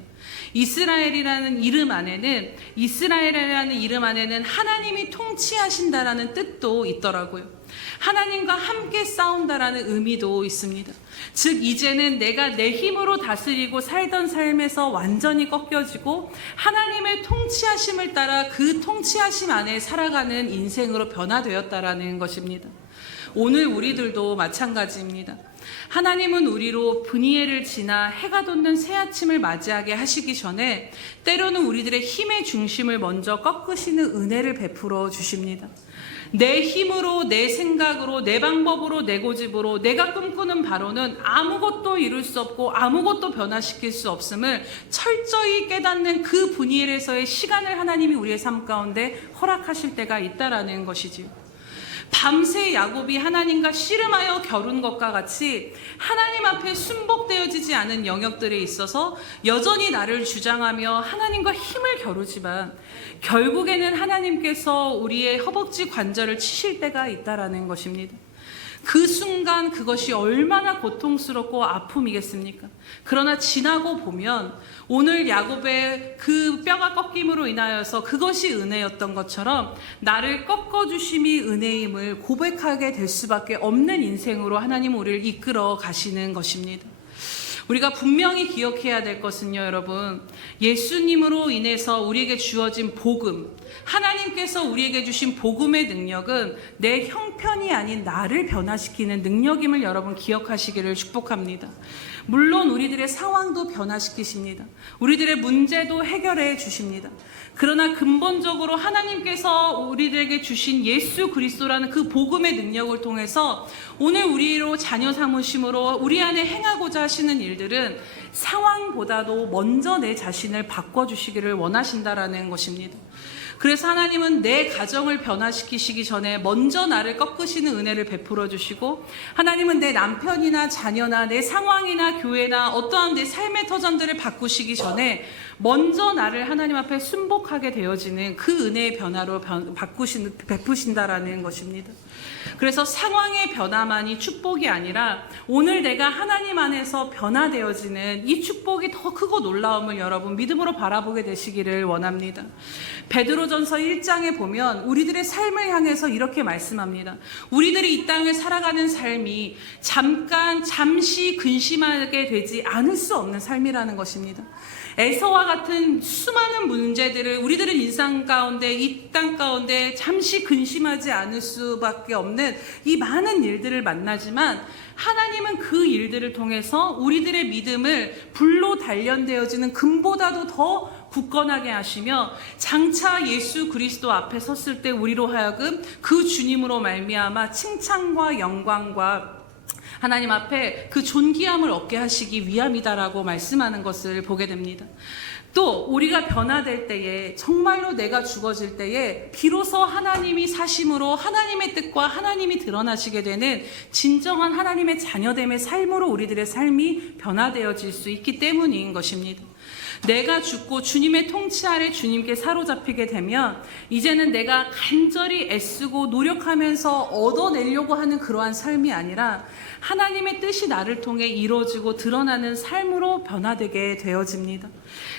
이스라엘이라는 이름 안에는 하나님이 통치하신다라는 뜻도 있더라고요. 하나님과 함께 싸운다라는 의미도 있습니다. 즉 이제는 내가 내 힘으로 다스리고 살던 삶에서 완전히 꺾여지고 하나님의 통치하심을 따라 그 통치하심 안에 살아가는 인생으로 변화되었다라는 것입니다. 오늘 우리들도 마찬가지입니다. 하나님은 우리로 브니엘을 지나 해가 돋는 새 아침을 맞이하게 하시기 전에 때로는 우리들의 힘의 중심을 먼저 꺾으시는 은혜를 베풀어 주십니다. 내 힘으로, 내 생각으로, 내 방법으로, 내 고집으로 내가 꿈꾸는 바로는 아무것도 이룰 수 없고 아무것도 변화시킬 수 없음을 철저히 깨닫는 그 브니엘에서의 시간을 하나님이 우리의 삶 가운데 허락하실 때가 있다라는 것이지요. 밤새 야곱이 하나님과 씨름하여 겨룬 것과 같이 하나님 앞에 순복되어지지 않은 영역들에 있어서 여전히 나를 주장하며 하나님과 힘을 겨루지만 결국에는 하나님께서 우리의 허벅지 관절을 치실 때가 있다라는 것입니다. 그 순간 그것이 얼마나 고통스럽고 아픔이겠습니까? 그러나 지나고 보면 오늘 야곱의 그 뼈가 꺾임으로 인하여서 그것이 은혜였던 것처럼 나를 꺾어주심이 은혜임을 고백하게 될 수밖에 없는 인생으로 하나님 우리를 이끌어 가시는 것입니다. 우리가 분명히 기억해야 될 것은요, 여러분, 예수님으로 인해서 우리에게 주어진 복음, 하나님께서 우리에게 주신 복음의 능력은 내 형편이 아닌 나를 변화시키는 능력임을 여러분 기억하시기를 축복합니다. 물론 우리들의 상황도 변화시키십니다. 우리들의 문제도 해결해 주십니다. 그러나 근본적으로 하나님께서 우리들에게 주신 예수 그리스도라는 그 복음의 능력을 통해서 오늘 우리로 자녀 삼으심으로 우리 안에 행하고자 하시는 일들은 상황보다도 먼저 내 자신을 바꿔주시기를 원하신다라는 것입니다. 그래서 하나님은 내 가정을 변화시키시기 전에 먼저 나를 꺾으시는 은혜를 베풀어 주시고, 하나님은 내 남편이나 자녀나 내 상황이나 교회나 어떠한 내 삶의 터전들을 바꾸시기 전에 먼저 나를 하나님 앞에 순복하게 되어지는 그 은혜의 변화로 베푸신다라는 것입니다. 그래서 상황의 변화만이 축복이 아니라 오늘 내가 하나님 안에서 변화되어지는 이 축복이 더 크고 놀라움을 여러분 믿음으로 바라보게 되시기를 원합니다. 베드로전서 1장에 보면 우리들의 삶을 향해서 이렇게 말씀합니다. 우리들이 이 땅을 살아가는 삶이 잠시 근심하게 되지 않을 수 없는 삶이라는 것입니다. 에서와 같은 수많은 문제들을 우리들은 인생 가운데 이 땅 가운데 잠시 근심하지 않을 수밖에 없는 이 많은 일들을 만나지만 하나님은 그 일들을 통해서 우리들의 믿음을 불로 단련되어지는 금보다도 더 굳건하게 하시며 장차 예수 그리스도 앞에 섰을 때 우리로 하여금 그 주님으로 말미암아 칭찬과 영광과 하나님 앞에 그 존귀함을 얻게 하시기 위함이다라고 말씀하는 것을 보게 됩니다. 또 우리가 변화될 때에 정말로 내가 죽어질 때에 비로소 하나님이 사심으로 하나님의 뜻과 하나님이 드러나시게 되는 진정한 하나님의 자녀됨의 삶으로 우리들의 삶이 변화되어질 수 있기 때문인 것입니다. 내가 죽고 주님의 통치 아래 주님께 사로잡히게 되면 이제는 내가 간절히 애쓰고 노력하면서 얻어내려고 하는 그러한 삶이 아니라 하나님의 뜻이 나를 통해 이루어지고 드러나는 삶으로 변화되게 되어집니다.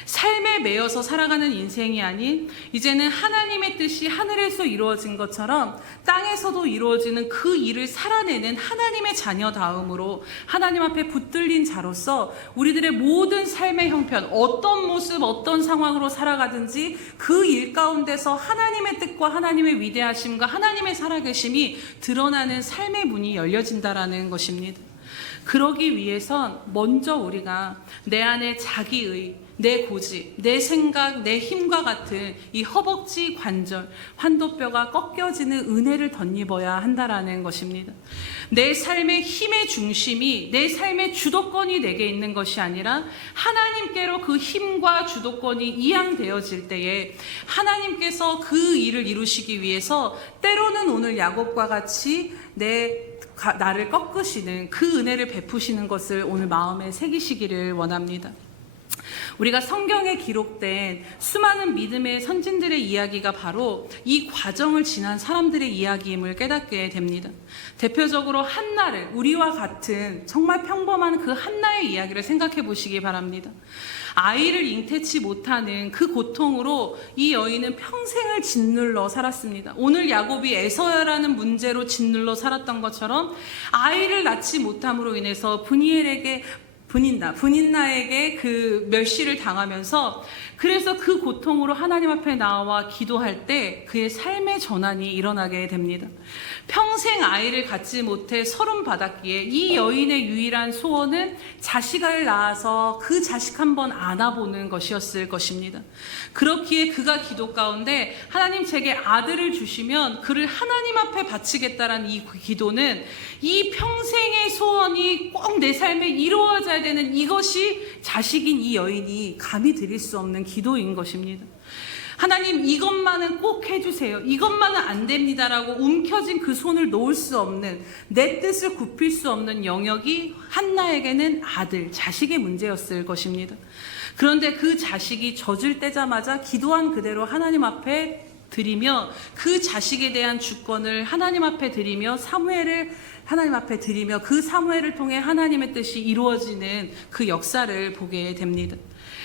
삶에 매여서 살아가는 인생이 아닌 이제는 하나님의 뜻이 하늘에서 이루어진 것처럼 땅에서도 이루어지는 그 일을 살아내는 하나님의 자녀다움으로 하나님 앞에 붙들린 자로서 우리들의 모든 삶의 형편, 어떤 모습, 어떤 상황으로 살아가든지 그 일 가운데서 하나님의 뜻과 하나님의 위대하심과 하나님의 살아계심이 드러나는 삶의 문이 열려진다라는 것입니다. 그러기 위해선 먼저 우리가 내 안에 자기의, 내 고집, 내 생각, 내 힘과 같은 이 허벅지 관절, 환도뼈가 꺾여지는 은혜를 덧입어야 한다라는 것입니다. 내 삶의 힘의 중심이 내 삶의 주도권이 내게 있는 것이 아니라 하나님께로 그 힘과 주도권이 이양되어질 때에 하나님께서 그 일을 이루시기 위해서 때로는 오늘 야곱과 같이 나를 꺾으시는 그 은혜를 베푸시는 것을 오늘 마음에 새기시기를 원합니다. 우리가 성경에 기록된 수많은 믿음의 선진들의 이야기가 바로 이 과정을 지난 사람들의 이야기임을 깨닫게 됩니다. 대표적으로 한나를, 우리와 같은 정말 평범한 그 한나의 이야기를 생각해 보시기 바랍니다. 아이를 잉태치 못하는 그 고통으로 이 여인은 평생을 짓눌러 살았습니다. 오늘 야곱이 에서야라는 문제로 짓눌러 살았던 것처럼 아이를 낳지 못함으로 인해서 분인나에게 그 멸시를 당하면서 그래서 그 고통으로 하나님 앞에 나와 기도할 때 그의 삶의 전환이 일어나게 됩니다. 평생 아이를 갖지 못해 서름 받았기에 이 여인의 유일한 소원은 자식을 낳아서 그 자식 한번 안아보는 것이었을 것입니다. 그렇기에 그가 기도 가운데 하나님 제게 아들을 주시면 그를 하나님 앞에 바치겠다라는 이 기도는 이 평생의 소원이 꼭 내 삶에 이루어져야 되는 이것이 자식인 이 여인이 감히 드릴 수 없는 기도인 것입니다. 하나님 이것만은 꼭 해주세요. 이것만은 안 됩니다라고 움켜진 그 손을 놓을 수 없는, 내 뜻을 굽힐 수 없는 영역이 한나에게는 아들, 자식의 문제였을 것입니다. 그런데 그 자식이 젖을 떼자마자 기도한 그대로 하나님 앞에 드리며 그 자식에 대한 주권을 하나님 앞에 드리며 사무엘을 하나님 앞에 드리며 그 사무엘을 통해 하나님의 뜻이 이루어지는 그 역사를 보게 됩니다.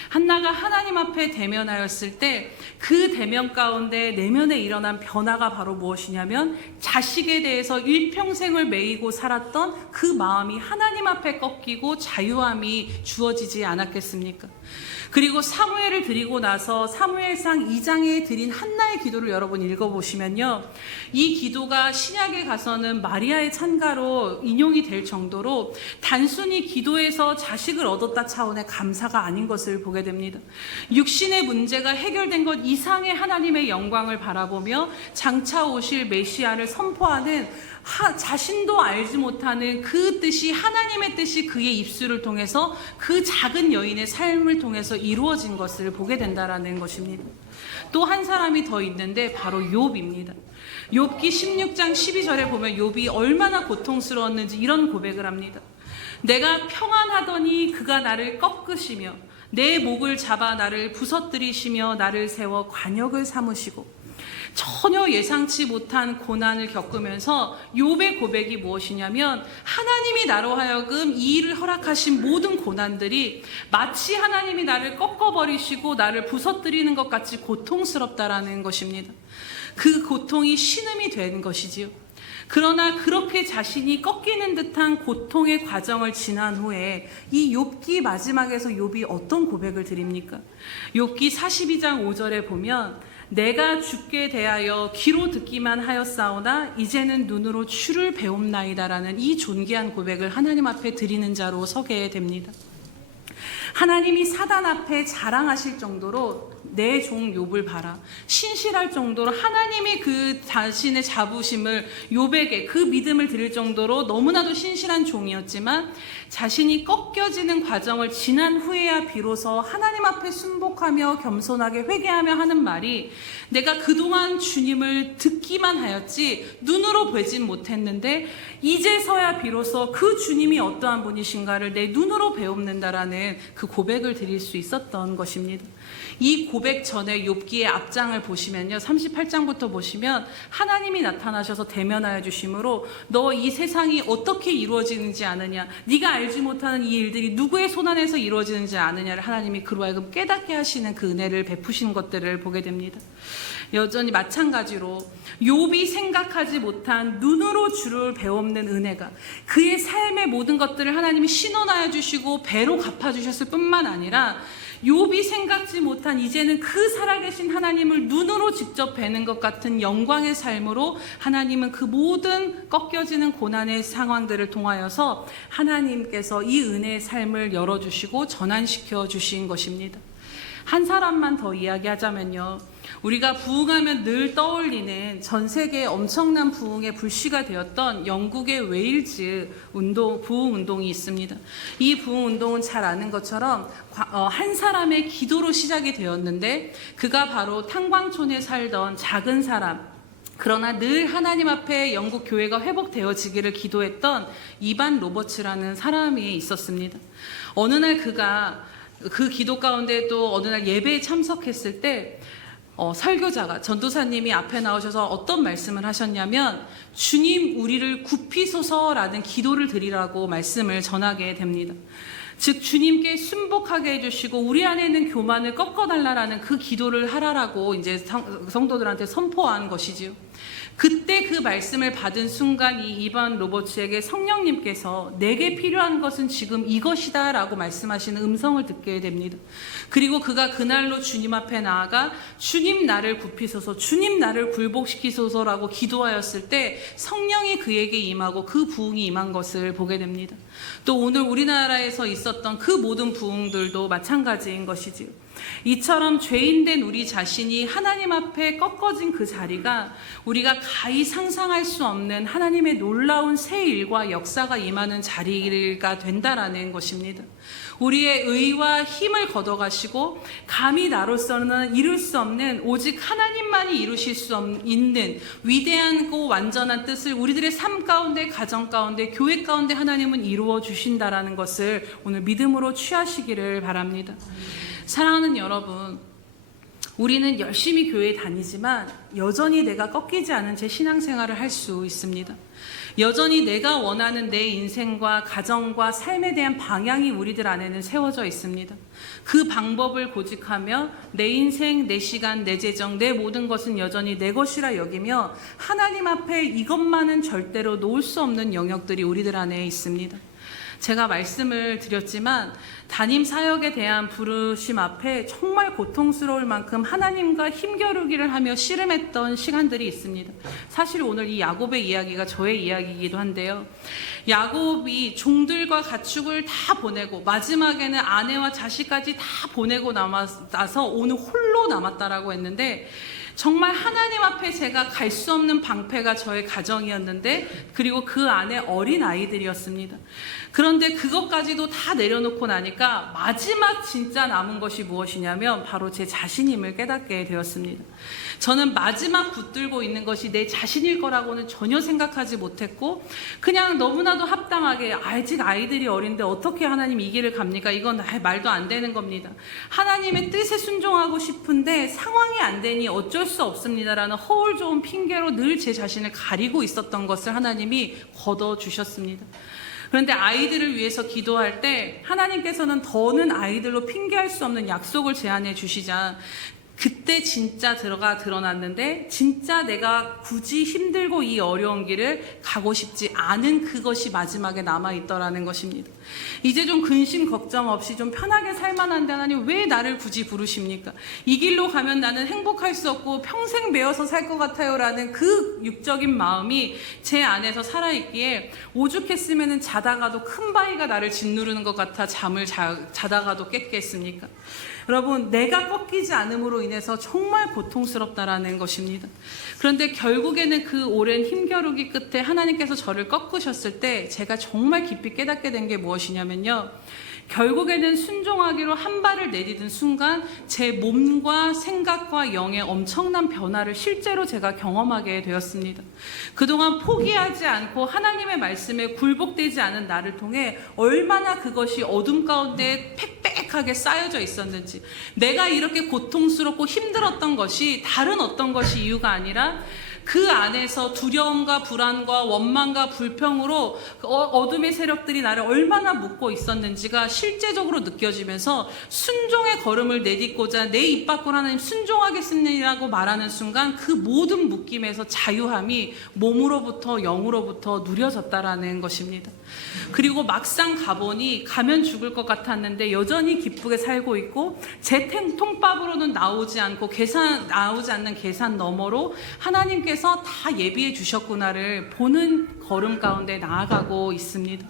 한나가 하나님 앞에 대면하였을 때 그 대면 가운데 내면에 일어난 변화가 바로 무엇이냐면 자식에 대해서 일평생을 매이고 살았던 그 마음이 하나님 앞에 꺾이고 자유함이 주어지지 않았겠습니까? 그리고 사무엘을 드리고 나서 사무엘상 2장에 드린 한나의 기도를 여러분 읽어보시면요, 이 기도가 신약에 가서는 마리아의 찬가로 인용이 될 정도로 단순히 기도에서 자식을 얻었다 차원의 감사가 아닌 것을 보게 됩니다. 육신의 문제가 해결된 것 이상의 하나님의 영광을 바라보며 장차 오실 메시아를 선포하는 자신도 알지 못하는 그 뜻이, 하나님의 뜻이 그의 입술을 통해서 그 작은 여인의 삶을 통해서 이루어진 것을 보게 된다라는 것입니다. 또 한 사람이 더 있는데 바로 욥입니다. 욥기 16장 12절에 보면 욥이 얼마나 고통스러웠는지 이런 고백을 합니다. 내가 평안하더니 그가 나를 꺾으시며 내 목을 잡아 나를 부서뜨리시며 나를 세워 관역을 삼으시고, 전혀 예상치 못한 고난을 겪으면서 욥의 고백이 무엇이냐면 하나님이 나로 하여금 이 일을 허락하신 모든 고난들이 마치 하나님이 나를 꺾어버리시고 나를 부서뜨리는 것 같이 고통스럽다라는 것입니다. 그 고통이 신음이 된 것이지요. 그러나 그렇게 자신이 꺾이는 듯한 고통의 과정을 지난 후에 이 욥기 마지막에서 욥이 어떤 고백을 드립니까? 욥기 42장 5절에 보면 내가 주께 대하여 귀로 듣기만 하였사오나 이제는 눈으로 주를 배움나이다라는 이 존귀한 고백을 하나님 앞에 드리는 자로 서게 됩니다. 하나님이 사단 앞에 자랑하실 정도로 내 종 욥을 봐라. 신실할 정도로 하나님이 그 자신의 자부심을 욥에게 그 믿음을 드릴 정도로 너무나도 신실한 종이었지만 자신이 꺾여지는 과정을 지난 후에야 비로소 하나님 앞에 순복하며 겸손하게 회개하며 하는 말이 내가 그동안 주님을 듣기만 하였지 눈으로 보진 못했는데 이제서야 비로소 그 주님이 어떠한 분이신가를 내 눈으로 배웁는다라는 그 고백을 드릴 수 있었던 것입니다. 이 고백 전에 욥기의 앞장을 보시면요, 38장부터 보시면 하나님이 나타나셔서 대면하여 주심으로 너 이 세상이 어떻게 이루어지는지 아느냐, 네가 알지 못하는 이 일들이 누구의 손안에서 이루어지는지 아느냐를 하나님이 그로 하여금 깨닫게 하시는 그 은혜를 베푸신 것들을 보게 됩니다. 여전히 마찬가지로 욥이 생각하지 못한 눈으로 주를 배움는 은혜가 그의 삶의 모든 것들을 하나님이 신원하여 주시고 배로 갚아주셨을 뿐만 아니라 욥이 생각지 못한 이제는 그 살아계신 하나님을 눈으로 직접 뵈는 것 같은 영광의 삶으로 하나님은 그 모든 꺾여지는 고난의 상황들을 통하여서 하나님께서 이 은혜의 삶을 열어주시고 전환시켜 주신 것입니다. 한 사람만 더 이야기하자면요, 우리가 부흥하면 늘 떠올리는 전 세계의 엄청난 부흥의 불씨가 되었던 영국의 웨일즈 부흥 운동이 있습니다. 이 부흥 운동은 잘 아는 것처럼 한 사람의 기도로 시작이 되었는데 그가 바로 탄광촌에 살던 작은 사람, 그러나 늘 하나님 앞에 영국 교회가 회복되어지기를 기도했던 이반 로버츠라는 사람이 있었습니다. 어느 날 그가 그 기도 가운데 또 어느 날 예배에 참석했을 때 설교자가, 전도사님이 앞에 나오셔서 어떤 말씀을 하셨냐면 주님 우리를 굽히소서라는 기도를 드리라고 말씀을 전하게 됩니다. 즉 주님께 순복하게 해주시고 우리 안에 있는 교만을 꺾어달라라는 그 기도를 하라라고 이제 성도들한테 선포한 것이지요. 그때 그 말씀을 받은 순간 이 이반 로버츠에게 성령님께서 내게 필요한 것은 지금 이것이다 라고 말씀하시는 음성을 듣게 됩니다. 그리고 그가 그날로 주님 앞에 나아가 주님 나를 굽히소서, 주님 나를 굴복시키소서라고 기도하였을 때 성령이 그에게 임하고 그 부흥이 임한 것을 보게 됩니다. 또 오늘 우리나라에서 있었던 그 모든 부흥들도 마찬가지인 것이지요. 이처럼 죄인된 우리 자신이 하나님 앞에 꺾어진 그 자리가 우리가 가히 상상할 수 없는 하나님의 놀라운 새 일과 역사가 임하는 자리가 된다라는 것입니다. 우리의 의와 힘을 걷어가시고 감히 나로서는 이룰 수 없는 오직 하나님만이 이루실 수 있는 위대하고 완전한 뜻을 우리들의 삶 가운데, 가정 가운데, 교회 가운데 하나님은 이루어 주신다라는 것을 오늘 믿음으로 취하시기를 바랍니다. 사랑하는 여러분, 우리는 열심히 교회에 다니지만 여전히 내가 꺾이지 않은 제 신앙생활을 할 수 있습니다. 여전히 내가 원하는 내 인생과 가정과 삶에 대한 방향이 우리들 안에는 세워져 있습니다. 그 방법을 고집하며 내 인생, 내 시간, 내 재정, 내 모든 것은 여전히 내 것이라 여기며 하나님 앞에 이것만은 절대로 놓을 수 없는 영역들이 우리들 안에 있습니다. 제가 말씀을 드렸지만 담임 사역에 대한 부르심 앞에 정말 고통스러울 만큼 하나님과 힘겨루기를 하며 씨름했던 시간들이 있습니다. 사실 오늘 이 야곱의 이야기가 저의 이야기이기도 한데요. 야곱이 종들과 가축을 다 보내고 마지막에는 아내와 자식까지 다 보내고 나서 오늘 홀로 남았다라고 했는데 정말 하나님 앞에 제가 갈 수 없는 방패가 저의 가정이었는데 그리고 그 안에 어린 아이들이었습니다. 그런데 그것까지도 다 내려놓고 나니까 마지막 진짜 남은 것이 무엇이냐면 바로 제 자신임을 깨닫게 되었습니다. 저는 마지막 붙들고 있는 것이 내 자신일 거라고는 전혀 생각하지 못했고 그냥 너무나도 합당하게 아직 아이들이 어린데 어떻게 하나님 이 길을 갑니까? 이건 말도 안 되는 겁니다. 하나님의 뜻에 순종하고 싶은데 상황이 안 되니 어쩔 수 없습니다라는 허울 좋은 핑계로 늘 제 자신을 가리고 있었던 것을 하나님이 걷어주셨습니다. 그런데 아이들을 위해서 기도할 때 하나님께서는 더는 아이들로 핑계할 수 없는 약속을 제안해 주시자 그때 진짜 드러났는데 진짜 내가 굳이 힘들고 이 어려운 길을 가고 싶지 않은 그것이 마지막에 남아있더라는 것입니다. 이제 좀 근심 걱정 없이 좀 편하게 살만한데 하나님 왜 나를 굳이 부르십니까? 이 길로 가면 나는 행복할 수 없고 평생 매어서 살 것 같아요 라는 그 육적인 마음이 제 안에서 살아있기에 오죽했으면 자다가도 큰 바위가 나를 짓누르는 것 같아 잠을 자다가도 깼겠습니까? 여러분, 내가 꺾이지 않음으로 인해서 정말 고통스럽다라는 것입니다. 그런데 결국에는 그 오랜 힘겨루기 끝에 하나님께서 저를 꺾으셨을 때 제가 정말 깊이 깨닫게 된 게 무엇이냐면요, 결국에는 순종하기로 한 발을 내딛은 순간 제 몸과 생각과 영의 엄청난 변화를 실제로 제가 경험하게 되었습니다. 그동안 포기하지 않고 하나님의 말씀에 굴복되지 않은 나를 통해 얼마나 그것이 어둠 가운데 빽빽하게 쌓여져 있었는지, 내가 이렇게 고통스럽고 힘들었던 것이 다른 어떤 것이 이유가 아니라 그 안에서 두려움과 불안과 원망과 불평으로 어둠의 세력들이 나를 얼마나 묶고 있었는지가 실제적으로 느껴지면서 순종의 걸음을 내딛고자 내 입 밖으로 하나님 순종하겠습니다라고 말하는 순간 그 모든 묶임에서 자유함이 몸으로부터 영으로부터 누려졌다라는 것입니다. 그리고 막상 가보니 가면 죽을 것 같았는데 여전히 기쁘게 살고 있고 제 통밥으로는 나오지 않는 계산 너머로 하나님께서 다 예비해 주셨구나를 보는 걸음 가운데 나아가고 있습니다.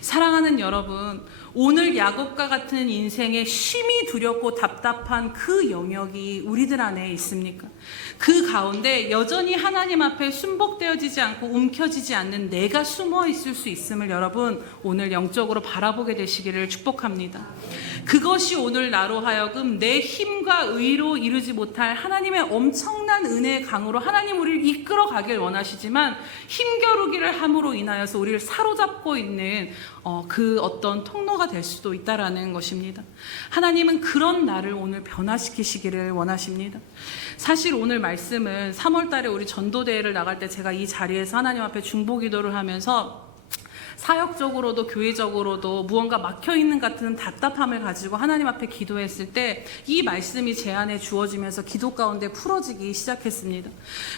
사랑하는 여러분, 오늘 야곱과 같은 인생에 심히 두렵고 답답한 그 영역이 우리들 안에 있습니까? 그 가운데 여전히 하나님 앞에 순복되어지지 않고 움켜지지 않는 내가 숨어 있을 수 있음을 여러분 오늘 영적으로 바라보게 되시기를 축복합니다. 그것이 오늘 나로 하여금 내 힘과 의로 이루지 못할 하나님의 엄청난 은혜의 강으로 하나님 우리를 이끌어 가길 원하시지만 힘겨루기를 함으로 인하여서 우리를 사로잡고 있는 그 어떤 통로가 될 수도 있다라는 것입니다. 하나님은 그런 나를 오늘 변화시키시기를 원하십니다. 사실 오늘 말씀은 3월 달에 우리 전도대회를 나갈 때 제가 이 자리에서 하나님 앞에 중보기도를 하면서 사역적으로도 교회적으로도 무언가 막혀있는 같은 답답함을 가지고 하나님 앞에 기도했을 때 이 말씀이 제 안에 주어지면서 기도 가운데 풀어지기 시작했습니다.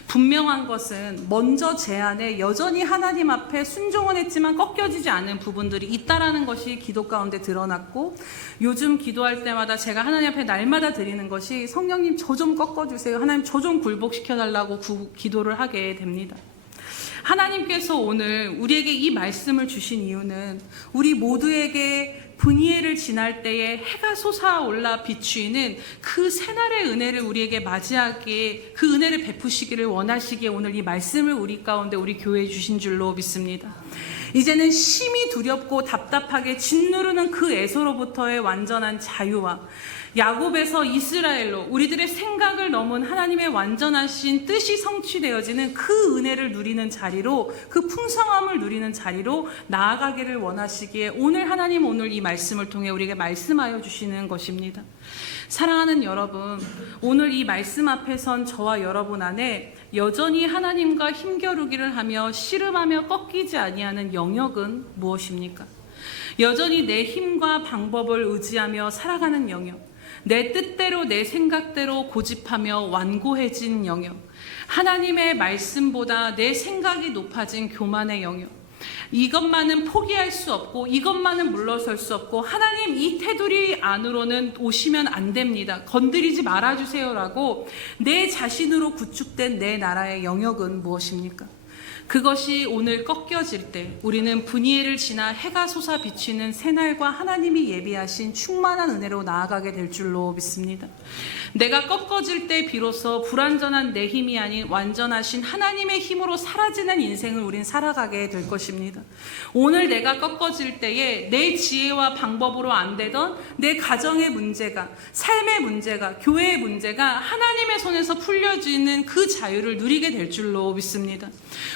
분명한 것은 먼저 제 안에 여전히 하나님 앞에 순종은 했지만 꺾여지지 않은 부분들이 있다라는 것이 기도 가운데 드러났고, 요즘 기도할 때마다 제가 하나님 앞에 날마다 드리는 것이 성령님 저 좀 꺾어주세요, 하나님 저 좀 굴복시켜달라고 기도를 하게 됩니다. 하나님께서 오늘 우리에게 이 말씀을 주신 이유는 우리 모두에게 분이엘을 지날 때에 해가 솟아올라 비추이는 그 새날의 은혜를 우리에게 맞이하기에, 그 은혜를 베푸시기를 원하시기에 오늘 이 말씀을 우리 가운데 우리 교회에 주신 줄로 믿습니다. 이제는 심히 두렵고 답답하게 짓누르는 그 애서로부터의 완전한 자유와 야곱에서 이스라엘로 우리들의 생각을 넘은 하나님의 완전하신 뜻이 성취되어지는 그 은혜를 누리는 자리로, 그 풍성함을 누리는 자리로 나아가기를 원하시기에 오늘 하나님 오늘 이 말씀을 통해 우리에게 말씀하여 주시는 것입니다. 사랑하는 여러분, 오늘 이 말씀 앞에 선 저와 여러분 안에 여전히 하나님과 힘겨루기를 하며 씨름하며 꺾이지 아니하는 영역은 무엇입니까? 여전히 내 힘과 방법을 의지하며 살아가는 영역, 내 뜻대로 내 생각대로 고집하며 완고해진 영역, 하나님의 말씀보다 내 생각이 높아진 교만의 영역, 이것만은 포기할 수 없고 이것만은 물러설 수 없고 하나님 이 테두리 안으로는 오시면 안 됩니다, 건드리지 말아주세요라고 내 자신으로 구축된 내 나라의 영역은 무엇입니까? 그것이 오늘 꺾여질 때 우리는 분이엘을 지나 해가 솟아 비치는 새날과 하나님이 예비하신 충만한 은혜로 나아가게 될 줄로 믿습니다. 내가 꺾어질 때 비로소 불완전한 내 힘이 아닌 완전하신 하나님의 힘으로 사라지는 인생을 우린 살아가게 될 것입니다. 오늘 내가 꺾어질 때에 내 지혜와 방법으로 안 되던 내 가정의 문제가, 삶의 문제가, 교회의 문제가 하나님의 손에서 풀려지는 그 자유를 누리게 될 줄로 믿습니다.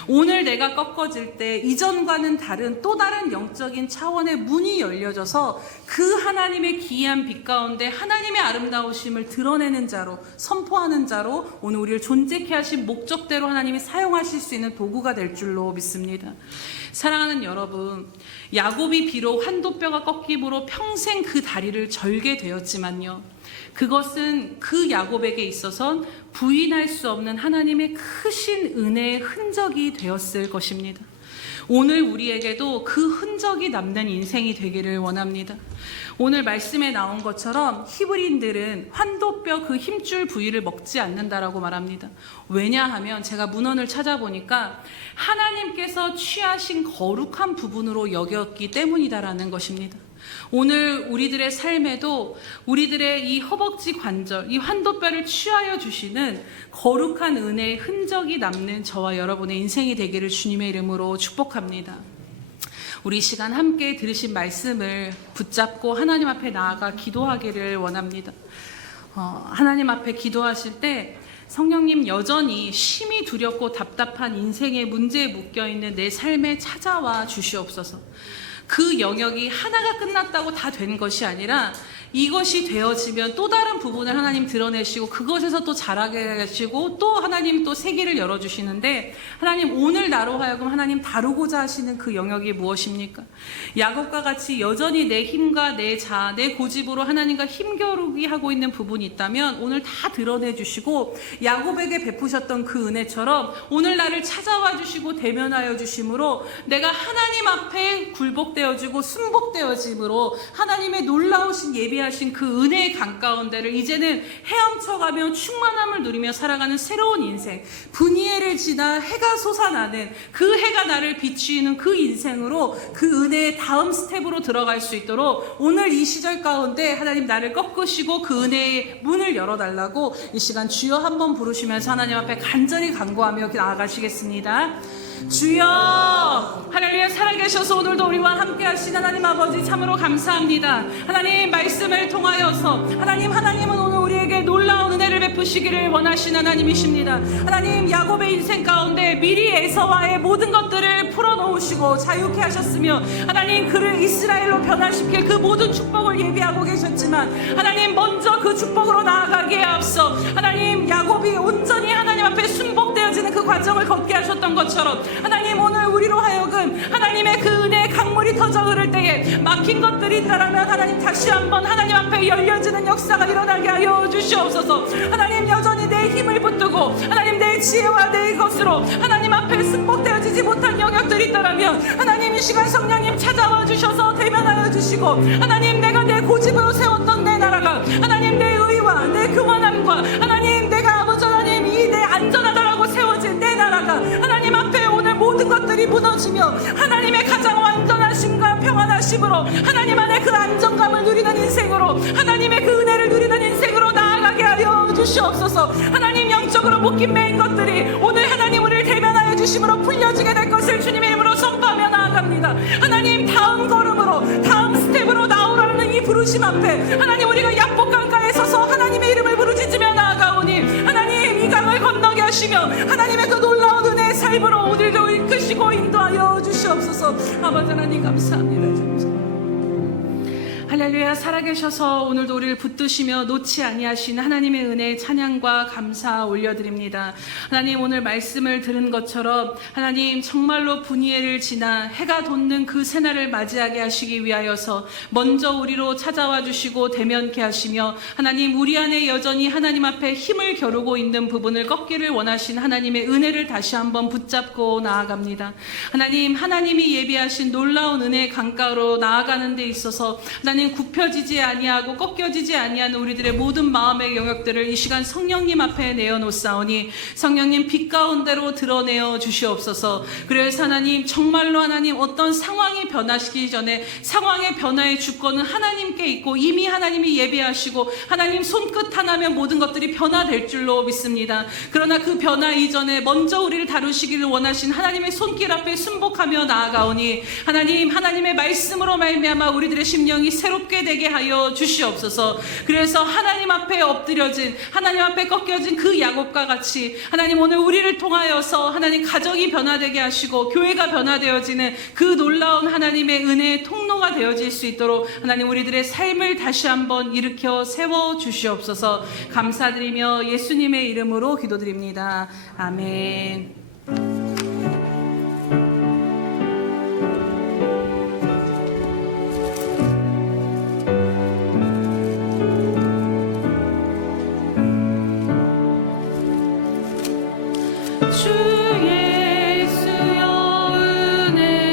오늘 내가 꺾어질 때 이전과는 다른 또 다른 영적인 차원의 문이 열려져서 그 하나님의 기이한 빛 가운데 하나님의 아름다우심을 드러내는 자로, 선포하는 자로 오늘 우리를 존재케 하신 목적대로 하나님이 사용하실 수 있는 도구가 될 줄로 믿습니다. 사랑하는 여러분, 야곱이 비록 한도뼈가 꺾임으로 평생 그 다리를 절게 되었지만요, 그것은 그 야곱에게 있어선 부인할 수 없는 하나님의 크신 은혜의 흔적이 되었을 것입니다. 오늘 우리에게도 그 흔적이 남는 인생이 되기를 원합니다. 오늘 말씀에 나온 것처럼 히브리인들은 환도뼈 그 힘줄 부위를 먹지 않는다라고 말합니다. 왜냐하면 제가 문헌을 찾아보니까 하나님께서 취하신 거룩한 부분으로 여겼기 때문이다라는 것입니다. 오늘 우리들의 삶에도 우리들의 이 허벅지 관절, 이 환도뼈를 취하여 주시는 거룩한 은혜의 흔적이 남는 저와 여러분의 인생이 되기를 주님의 이름으로 축복합니다. 우리 시간 함께 들으신 말씀을 붙잡고 하나님 앞에 나아가 기도하기를 원합니다. 하나님 앞에 기도하실 때 성령님, 여전히 심히 두렵고 답답한 인생의 문제에 묶여있는 내 삶에 찾아와 주시옵소서. 그 영역이 하나가 끝났다고 다 된 것이 아니라 이것이 되어지면 또 다른 부분을 하나님 드러내시고 그것에서 또 자라게 하시고 또 하나님 또 세계를 열어주시는데, 하나님 오늘 나로 하여금 하나님 다루고자 하시는 그 영역이 무엇입니까? 야곱과 같이 여전히 내 힘과 내 자아, 내 고집으로 하나님과 힘겨루기 하고 있는 부분이 있다면 오늘 다 드러내 주시고 야곱에게 베푸셨던 그 은혜처럼 오늘 나를 찾아와 주시고 대면하여 주심으로 내가 하나님 앞에 굴복되어지고 순복되어짐으로 하나님의 놀라우신 예비하신 그 은혜의 강 가운데를 이제는 헤엄쳐가며 충만함을 누리며 살아가는 새로운 인생, 분이엘을 지나 해가 솟아나는 그 해가 나를 비추는 그 인생으로 그 은혜의 다음 스텝으로 들어갈 수 있도록 오늘 이 시절 가운데 하나님 나를 꺾으시고 그 은혜의 문을 열어달라고 이 시간 주여 한번 부르시면서 하나님 앞에 간절히 간구하며 나아가시겠습니다. 주여, 할렐루야. 살아계셔서 오늘도 우리와 함께 하신 하나님 아버지 참으로 감사합니다. 하나님 말씀을 통하여서 하나님은 오늘 우리에게 놀라운 은혜를 베푸시기를 원하신 하나님이십니다. 하나님, 야곱의 인생 가운데 미리 에서와의 모든 것들을 풀어놓으시고 자유케 하셨으며 하나님 그를 이스라엘로 변화시킬 그 모든 축복을 예비하고 계셨지만 하나님 먼저 그 축복으로 나아가기에 앞서 하나님 야곱이 온전히 하나님 앞에 순복되어지는 그 과정을 걷게 하셨던 것처럼 하나님 오늘 우리로 하여금 하나님의 그 은혜의 강물이 터져 흐를 때에 막힌 것들이 있다라면 하나님 다시 한번 하나님 앞에 열려지는 역사가 일어나게 하여 주시옵소서. 하나님 여전히 내 힘을 붙들고 하나님 내 지혜와 내 것으로 하나님 앞에 승복되어지지 못한 영역들이 있다라면 하나님 이 시간 성령님 찾아와 주셔서 대면하여 주시고 하나님 내가 내 고집으로 세웠던 내 나라가 하나님 내 의와 내 교만함과 하나님 내가 아버지 하나님 이 내 안전하다라고 세워진 내 나라가 하나님 앞에 오늘 모든 것들이 무너지며 하나님의 가장 완전하심과 평안하심으로 하나님 안에 그 안정감을 누리는 인생으로 하나님의 그 은혜를 누리는 인생으로 나아가게 하여 주시옵소서. 하나님 영적으로 묶인 매인 것들이 오늘 하나님 우리를 대면하여 주심으로 풀려지게 될 것을 주님의 이름으로 선포하며 나아갑니다. 하나님 다음 걸음으로 다음 스텝으로 나오라는 이 부르심 앞에 하나님 우리가 약복강가에 서서 하나님의 이름을 부르짖으며 나아가오니 하나님 이 강을 건너게 하시며 하나님의 그 놀라운 은혜의 삶으로 오늘도 이끄시고 인도하여 주시옵소서. 아버지 하나님 감사합니다. 할렐루야. 살아계셔서 오늘도 우리를 붙드시며 놓지 아니하신 하나님의 은혜의 찬양과 감사 올려드립니다. 하나님 오늘 말씀을 들은 것처럼 하나님 정말로 분이엘을 지나 해가 돋는 그 새날을 맞이하게 하시기 위하여서 먼저 우리로 찾아와 주시고 대면케 하시며 하나님 우리 안에 여전히 하나님 앞에 힘을 겨루고 있는 부분을 꺾기를 원하신 하나님의 은혜를 다시 한번 붙잡고 나아갑니다. 하나님이 예비하신 놀라운 은혜의 강가로 나아가는 데 있어서 하나님 굽혀지지 아니하고 꺾여지지 아니하는 우리들의 모든 마음의 영역들을 이 시간 성령님 앞에 내어놓사오니 성령님 빛 가운데로 드러내어 주시옵소서. 그래서 하나님 정말로 하나님 어떤 상황이 변화시키기 전에 상황의 변화의 주권은 하나님께 있고 이미 하나님이 예비하시고 하나님 손끝 하나면 모든 것들이 변화될 줄로 믿습니다. 그러나 그 변화 이전에 먼저 우리를 다루시기를 원하신 하나님의 손길 앞에 순복하며 나아가오니 하나님의 말씀으로 말미암아 우리들의 심령이 새롭게 되게 하여 주시옵소서. 그래서 하나님 앞에 엎드려진 하나님 앞에 꺾여진 그 야곱과 같이 하나님 오늘 우리를 통하여서 하나님 가정이 변화되게 하시고 교회가 변화되어지는 그 놀라운 하나님의 은혜의 통로가 되어질 수 있도록 하나님 우리들의 삶을 다시 한번 일으켜 세워 주시옵소서. 감사드리며 예수님의 이름으로 기도드립니다. 아멘. 주 예수여 은혜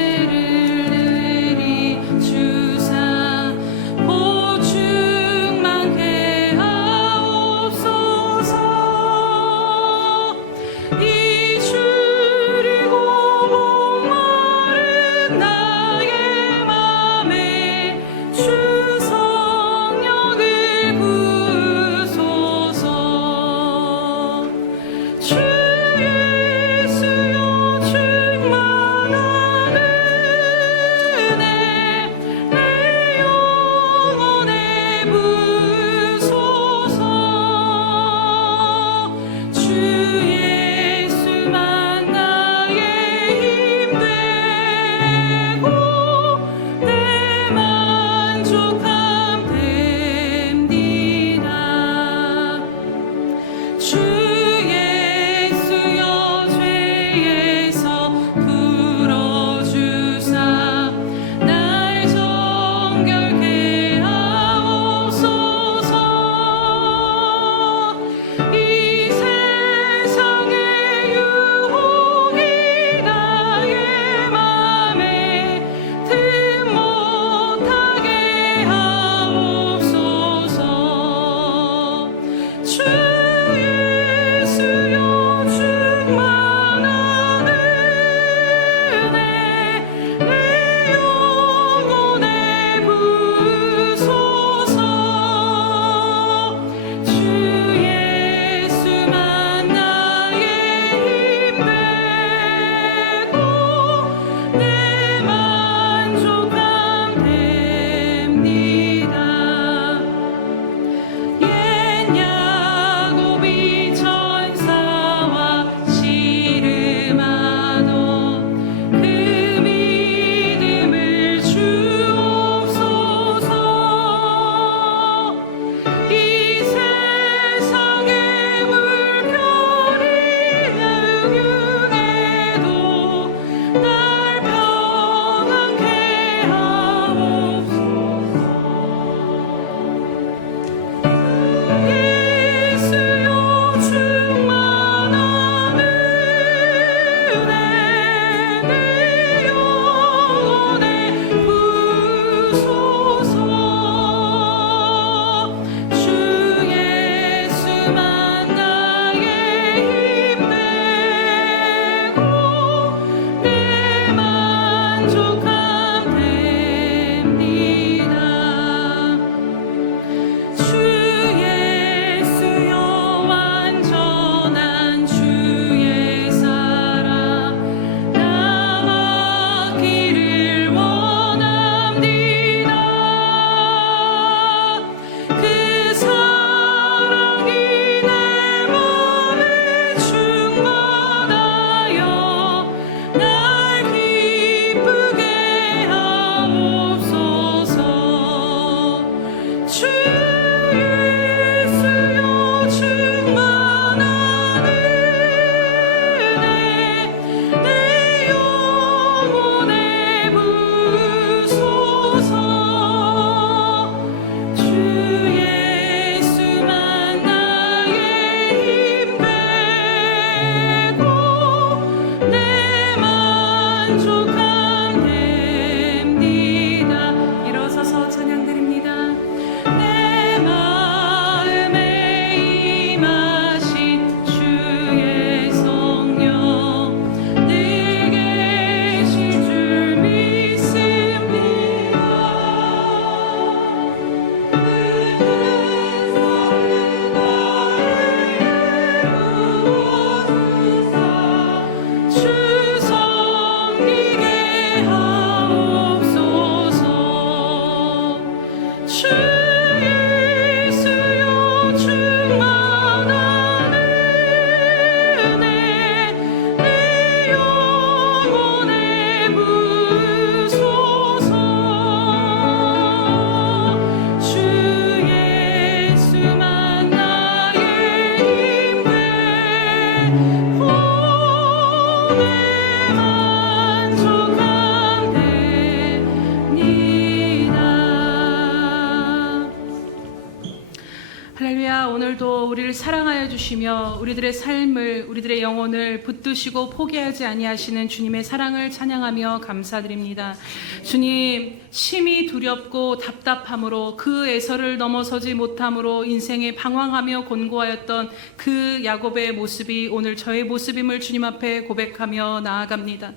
사랑하여 주시며 우리들의 삶을 우리들의 영혼을 붙드시고 포기하지 아니하시는 주님의 사랑을 찬양하며 감사드립니다. 주님, 심히 두렵고 답답함으로 그 애서를 넘어서지 못함으로 인생에 방황하며 곤고하였던 그 야곱의 모습이 오늘 저의 모습임을 주님 앞에 고백하며 나아갑니다.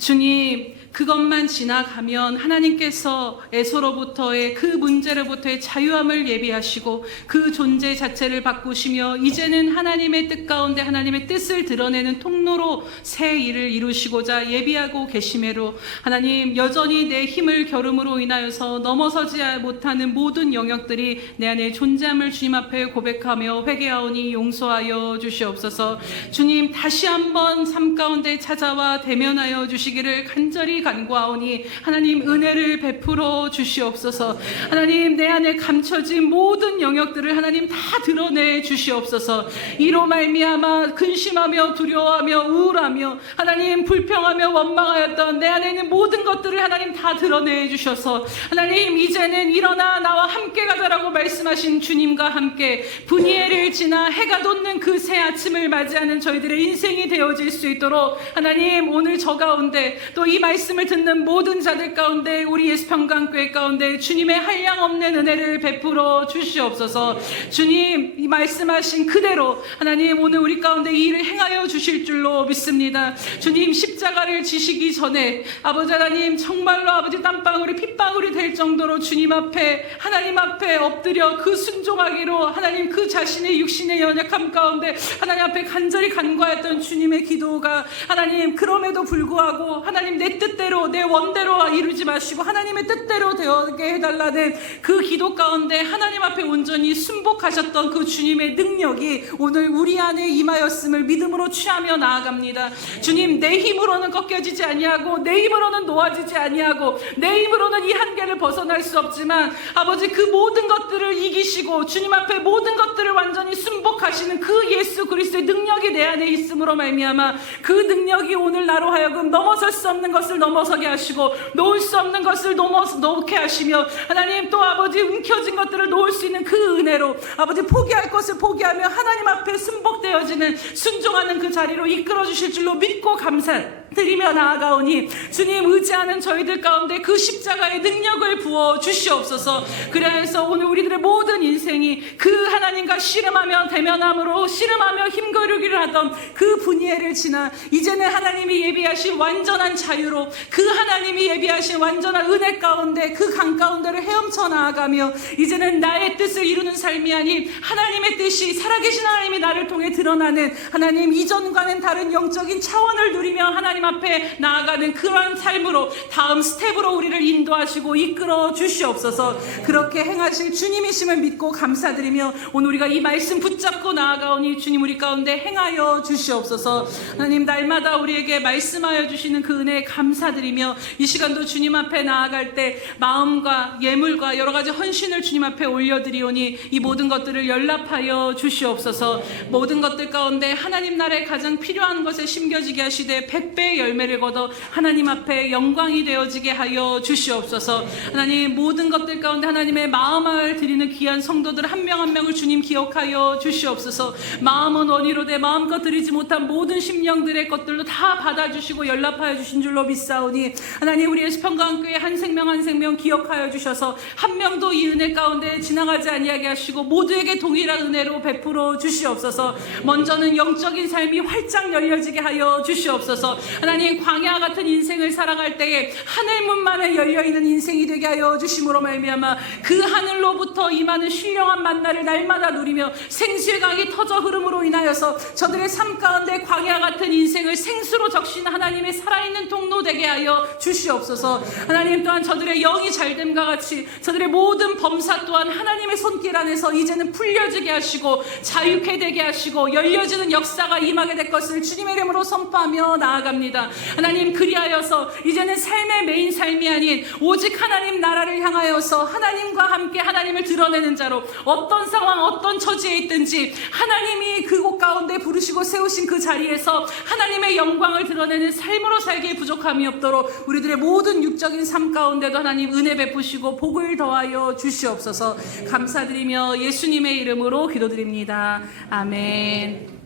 주님, 그것만 지나가면 하나님께서 애서로부터의 그 문제로부터의 자유함을 예비하시고 그 존재 자체를 바꾸시며 이제는 하나님의 뜻 가운데 하나님의 뜻을 드러내는 통로로 새 일을 이루시고자 예비하고 계시매로 하나님, 여전히 내 힘을 겨룸으로 인하여서 넘어서지 못하는 모든 영역들이 내 안에 존재함을 주님 앞에 고백하며 회개하오니 용서하여 주시옵소서. 주님, 다시 한번 삶 가운데 찾아와 대면하여 주시기를 간절히 간구하오니 하나님, 은혜를 베풀어 주시옵소서. 하나님, 내 안에 감춰진 모든 영역들을 하나님 다 드러내 주시옵소서. 이로 말미암아 근심하며 두려워하며 우울하며 하나님 불평하며 원망하였던 내 안에 있는 모든 것들을 하나님 다 드러내 주셔서 하나님, 이제는 일어나 나와 함께 가자라고 말씀하신 주님과 함께 분이엘을 지나 해가 돋는 그 새 아침을 맞이하는 저희들의 인생이 되어질 수 있도록 하나님, 오늘 저 가운데 또 이 말씀을 듣는 모든 자들 가운데 우리 예수평강교회 가운데 주님의 한량없는 은혜를 베풀어 주시옵소서. 주님, 이 말씀하신 그대로 하나님 오늘 우리 가운데 이 일을 행하여 주실 줄로 믿습니다. 주님, 십자가를 지시기 전에 아버지 하나님, 정말로 아버지 땀방울이 핏방울이 될 정도로 주님 앞에 하나님 앞에 엎드려 그 순종하기로 하나님 그 자신의 육신의 연약함 가운데 하나님 앞에 간절히 간구하였던 주님의 기도가 하나님, 그럼에도 불구하고 하나님 내 뜻대로 내 원대로 이루지 마시고 하나님의 뜻대로 되게 해달라는 그 기도 가운데 하나님 앞에 온전히 순복하셨던 그 주님의 능력이 오늘 우리 안에 임하였음을 믿음으로 취하며 나아갑니다. 주님, 내 힘으로는 꺾여지지 아니하고 내 힘으로는 놓아지지 아니하고 내 힘으로는 이 한계를 벗어날 수 없지만 아버지, 그 모든 것들을 이기시고 주님 앞에 모든 것들을 완전히 순복하시는 그 예수 그리스도의 능력이 내 안에 있음으로 말미암아 그 능력이 오늘 나로 하여금 넘어설 수 없는 것을 넘어서게 하시고 놓을 수 없는 것을 놓게 하시며 하나님, 또 아버지 움켜진 것들을 놓을 수 있는 그 은혜로 아버지 포기할 것을 포기하며 하나님 앞에 순복되어지는 순종하는 그 자리로 이끌어 주실 줄로 믿고 감사드리며 나아가오니 주님, 의지하는 저희들 가운데 그 십자가의 능력을 부어 주시옵소서. 그래서 오늘 우리들의 모든 인생이 그 하나님과 씨름하며 대면함으로 씨름하며 힘겨루기를 하던 그 분이엘을 지나 이제는 하나님이 예비하신 완전한 자유로 그 하나님이 예비하신 완전한 은혜 가운데 그 강 가운데를 헤엄쳐 나아가며 이제는 나의 뜻을 이루는 삶이 아닌 하나님의 뜻이 살아계신 하나님이 나를 통해 드러나는 하나님, 이전과는 다른 영적인 차원을 누리며 하나님 앞에 나아가는 그러한 삶으로 다음 스텝으로 우리를 인도하시고 이끌어 주시옵소서. 그렇게 행하실 주님이심을 믿고 감사드리며 오늘 우리가 이 말씀 붙잡고 나아가오니 주님, 우리 가운데 행하여 주시옵소서. 하나님, 날마다 우리에게 말씀하여 주시는 그 은혜에 감사드리며 이 시간도 주님 앞에 나아갈 때 마음과 예물과 여러 가지 헌신을 주님 앞에 올려드리오니 이 모든 것들을 연락하여 주시옵소서. 모든 것들 가운데 하나님 나라에 가장 필요한 것에 심겨지게 하시되 100배의 열매를 거둬 하나님 앞에 영광이 되어지게 하여 주시옵소서. 하나님, 모든 것들 가운데 하나님의 마음을 드리는 귀한 성도들 한 명 한 명을 주님 기억하여 주시옵소서. 마음은 원이로되 마음껏 드리지 못한 모든 심령들의 것들로 다 받아주시고 연락하여 주신 줄로 믿사오니 하나님, 우리 예수평강교회 한 생명 한 생명 기억하여 주셔서 한 명도 이 은혜 가운데 지나가지 아니하게 하시고 모두에게 동일한 은혜로 베풀어 주시옵소서. 먼저는 영적인 삶이 활짝 열려지게 하여 주시옵소서. 하나님, 광야 같은 인생을 살아갈 때에 하늘문만을 열려있는 인생이 되게 하여 주심으로 말미암아 그 하늘로부터 임하는 신령한 만나를 날마다 누리며 생수의 강이 터져 흐름으로 인하여서 저들의 삶 가운데 광야 같은 인생을 생수로 적신 하나님의 살아있는 통로 되게 하여 주시옵소서. 하나님, 또한 저들의 영이 잘됨과 같이 저들의 모든 범사 또한 하나님의 손길 안에서 이제는 풀려지게 하시고 자유케 되게 하시고 열려지는 역사가 임하게 될 것을 주님의 이름으로 선포하며 나아갑니다. 하나님, 그리하여서 이제는 삶의 메인 삶이 아닌 오직 하나님 나라를 향하여서 하나님과 함께 하나님을 드러내는 자로 어떤 상황 어떤 처지에 있든지 하나님이 하나님이 그곳 가운데 부르시고 세우신 그 자리에서 하나님의 영광을 드러내는 삶으로 살기에 부족함이 없도록 우리들의 모든 육적인 삶 가운데도 하나님 은혜 베푸시고 복을 더하여 주시옵소서. 감사드리며 예수님의 이름으로 기도드립니다. 아멘.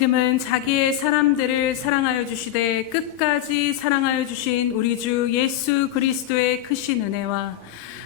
지금은 자기의 사람들을 사랑하여 주시되 끝까지 사랑하여 주신 우리 주 예수 그리스도의 크신 은혜와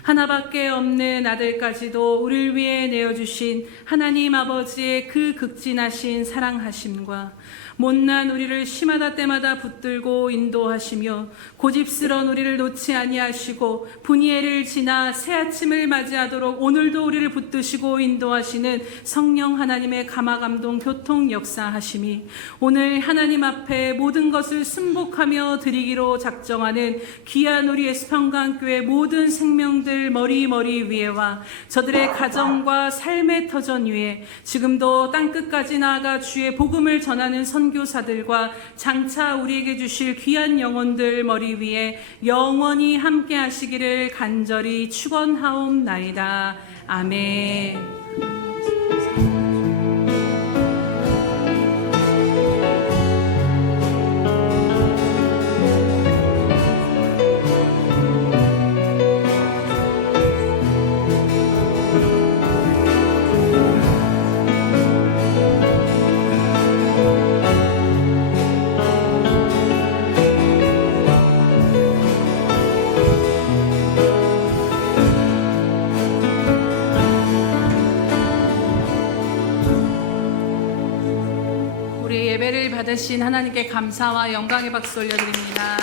하나밖에 없는 아들까지도 우리를 위해 내어주신 하나님 아버지의 그 극진하신 사랑하심과 못난 우리를 시마다 때마다 붙들고 인도하시며 고집스러운 우리를 놓지 아니하시고 분이엘을 지나 새아침을 맞이하도록 오늘도 우리를 붙드시고 인도하시는 성령 하나님의 감화감동 교통 역사하심이 오늘 하나님 앞에 모든 것을 순복하며 드리기로 작정하는 귀한 우리 예수평강교회 모든 생명들 영혼들 머리 위에와 저들의 가정과 삶의 터전 위에 지금도 땅끝까지 나아가 주의 복음을 전하는 선교사들과 장차 우리에게 주실 귀한 영혼들 머리 위에 영원히 함께 하시기를 간절히 축원하옵나이다. 아멘. 우리 예배를 받으신 하나님께 감사와 영광의 박수 올려드립니다.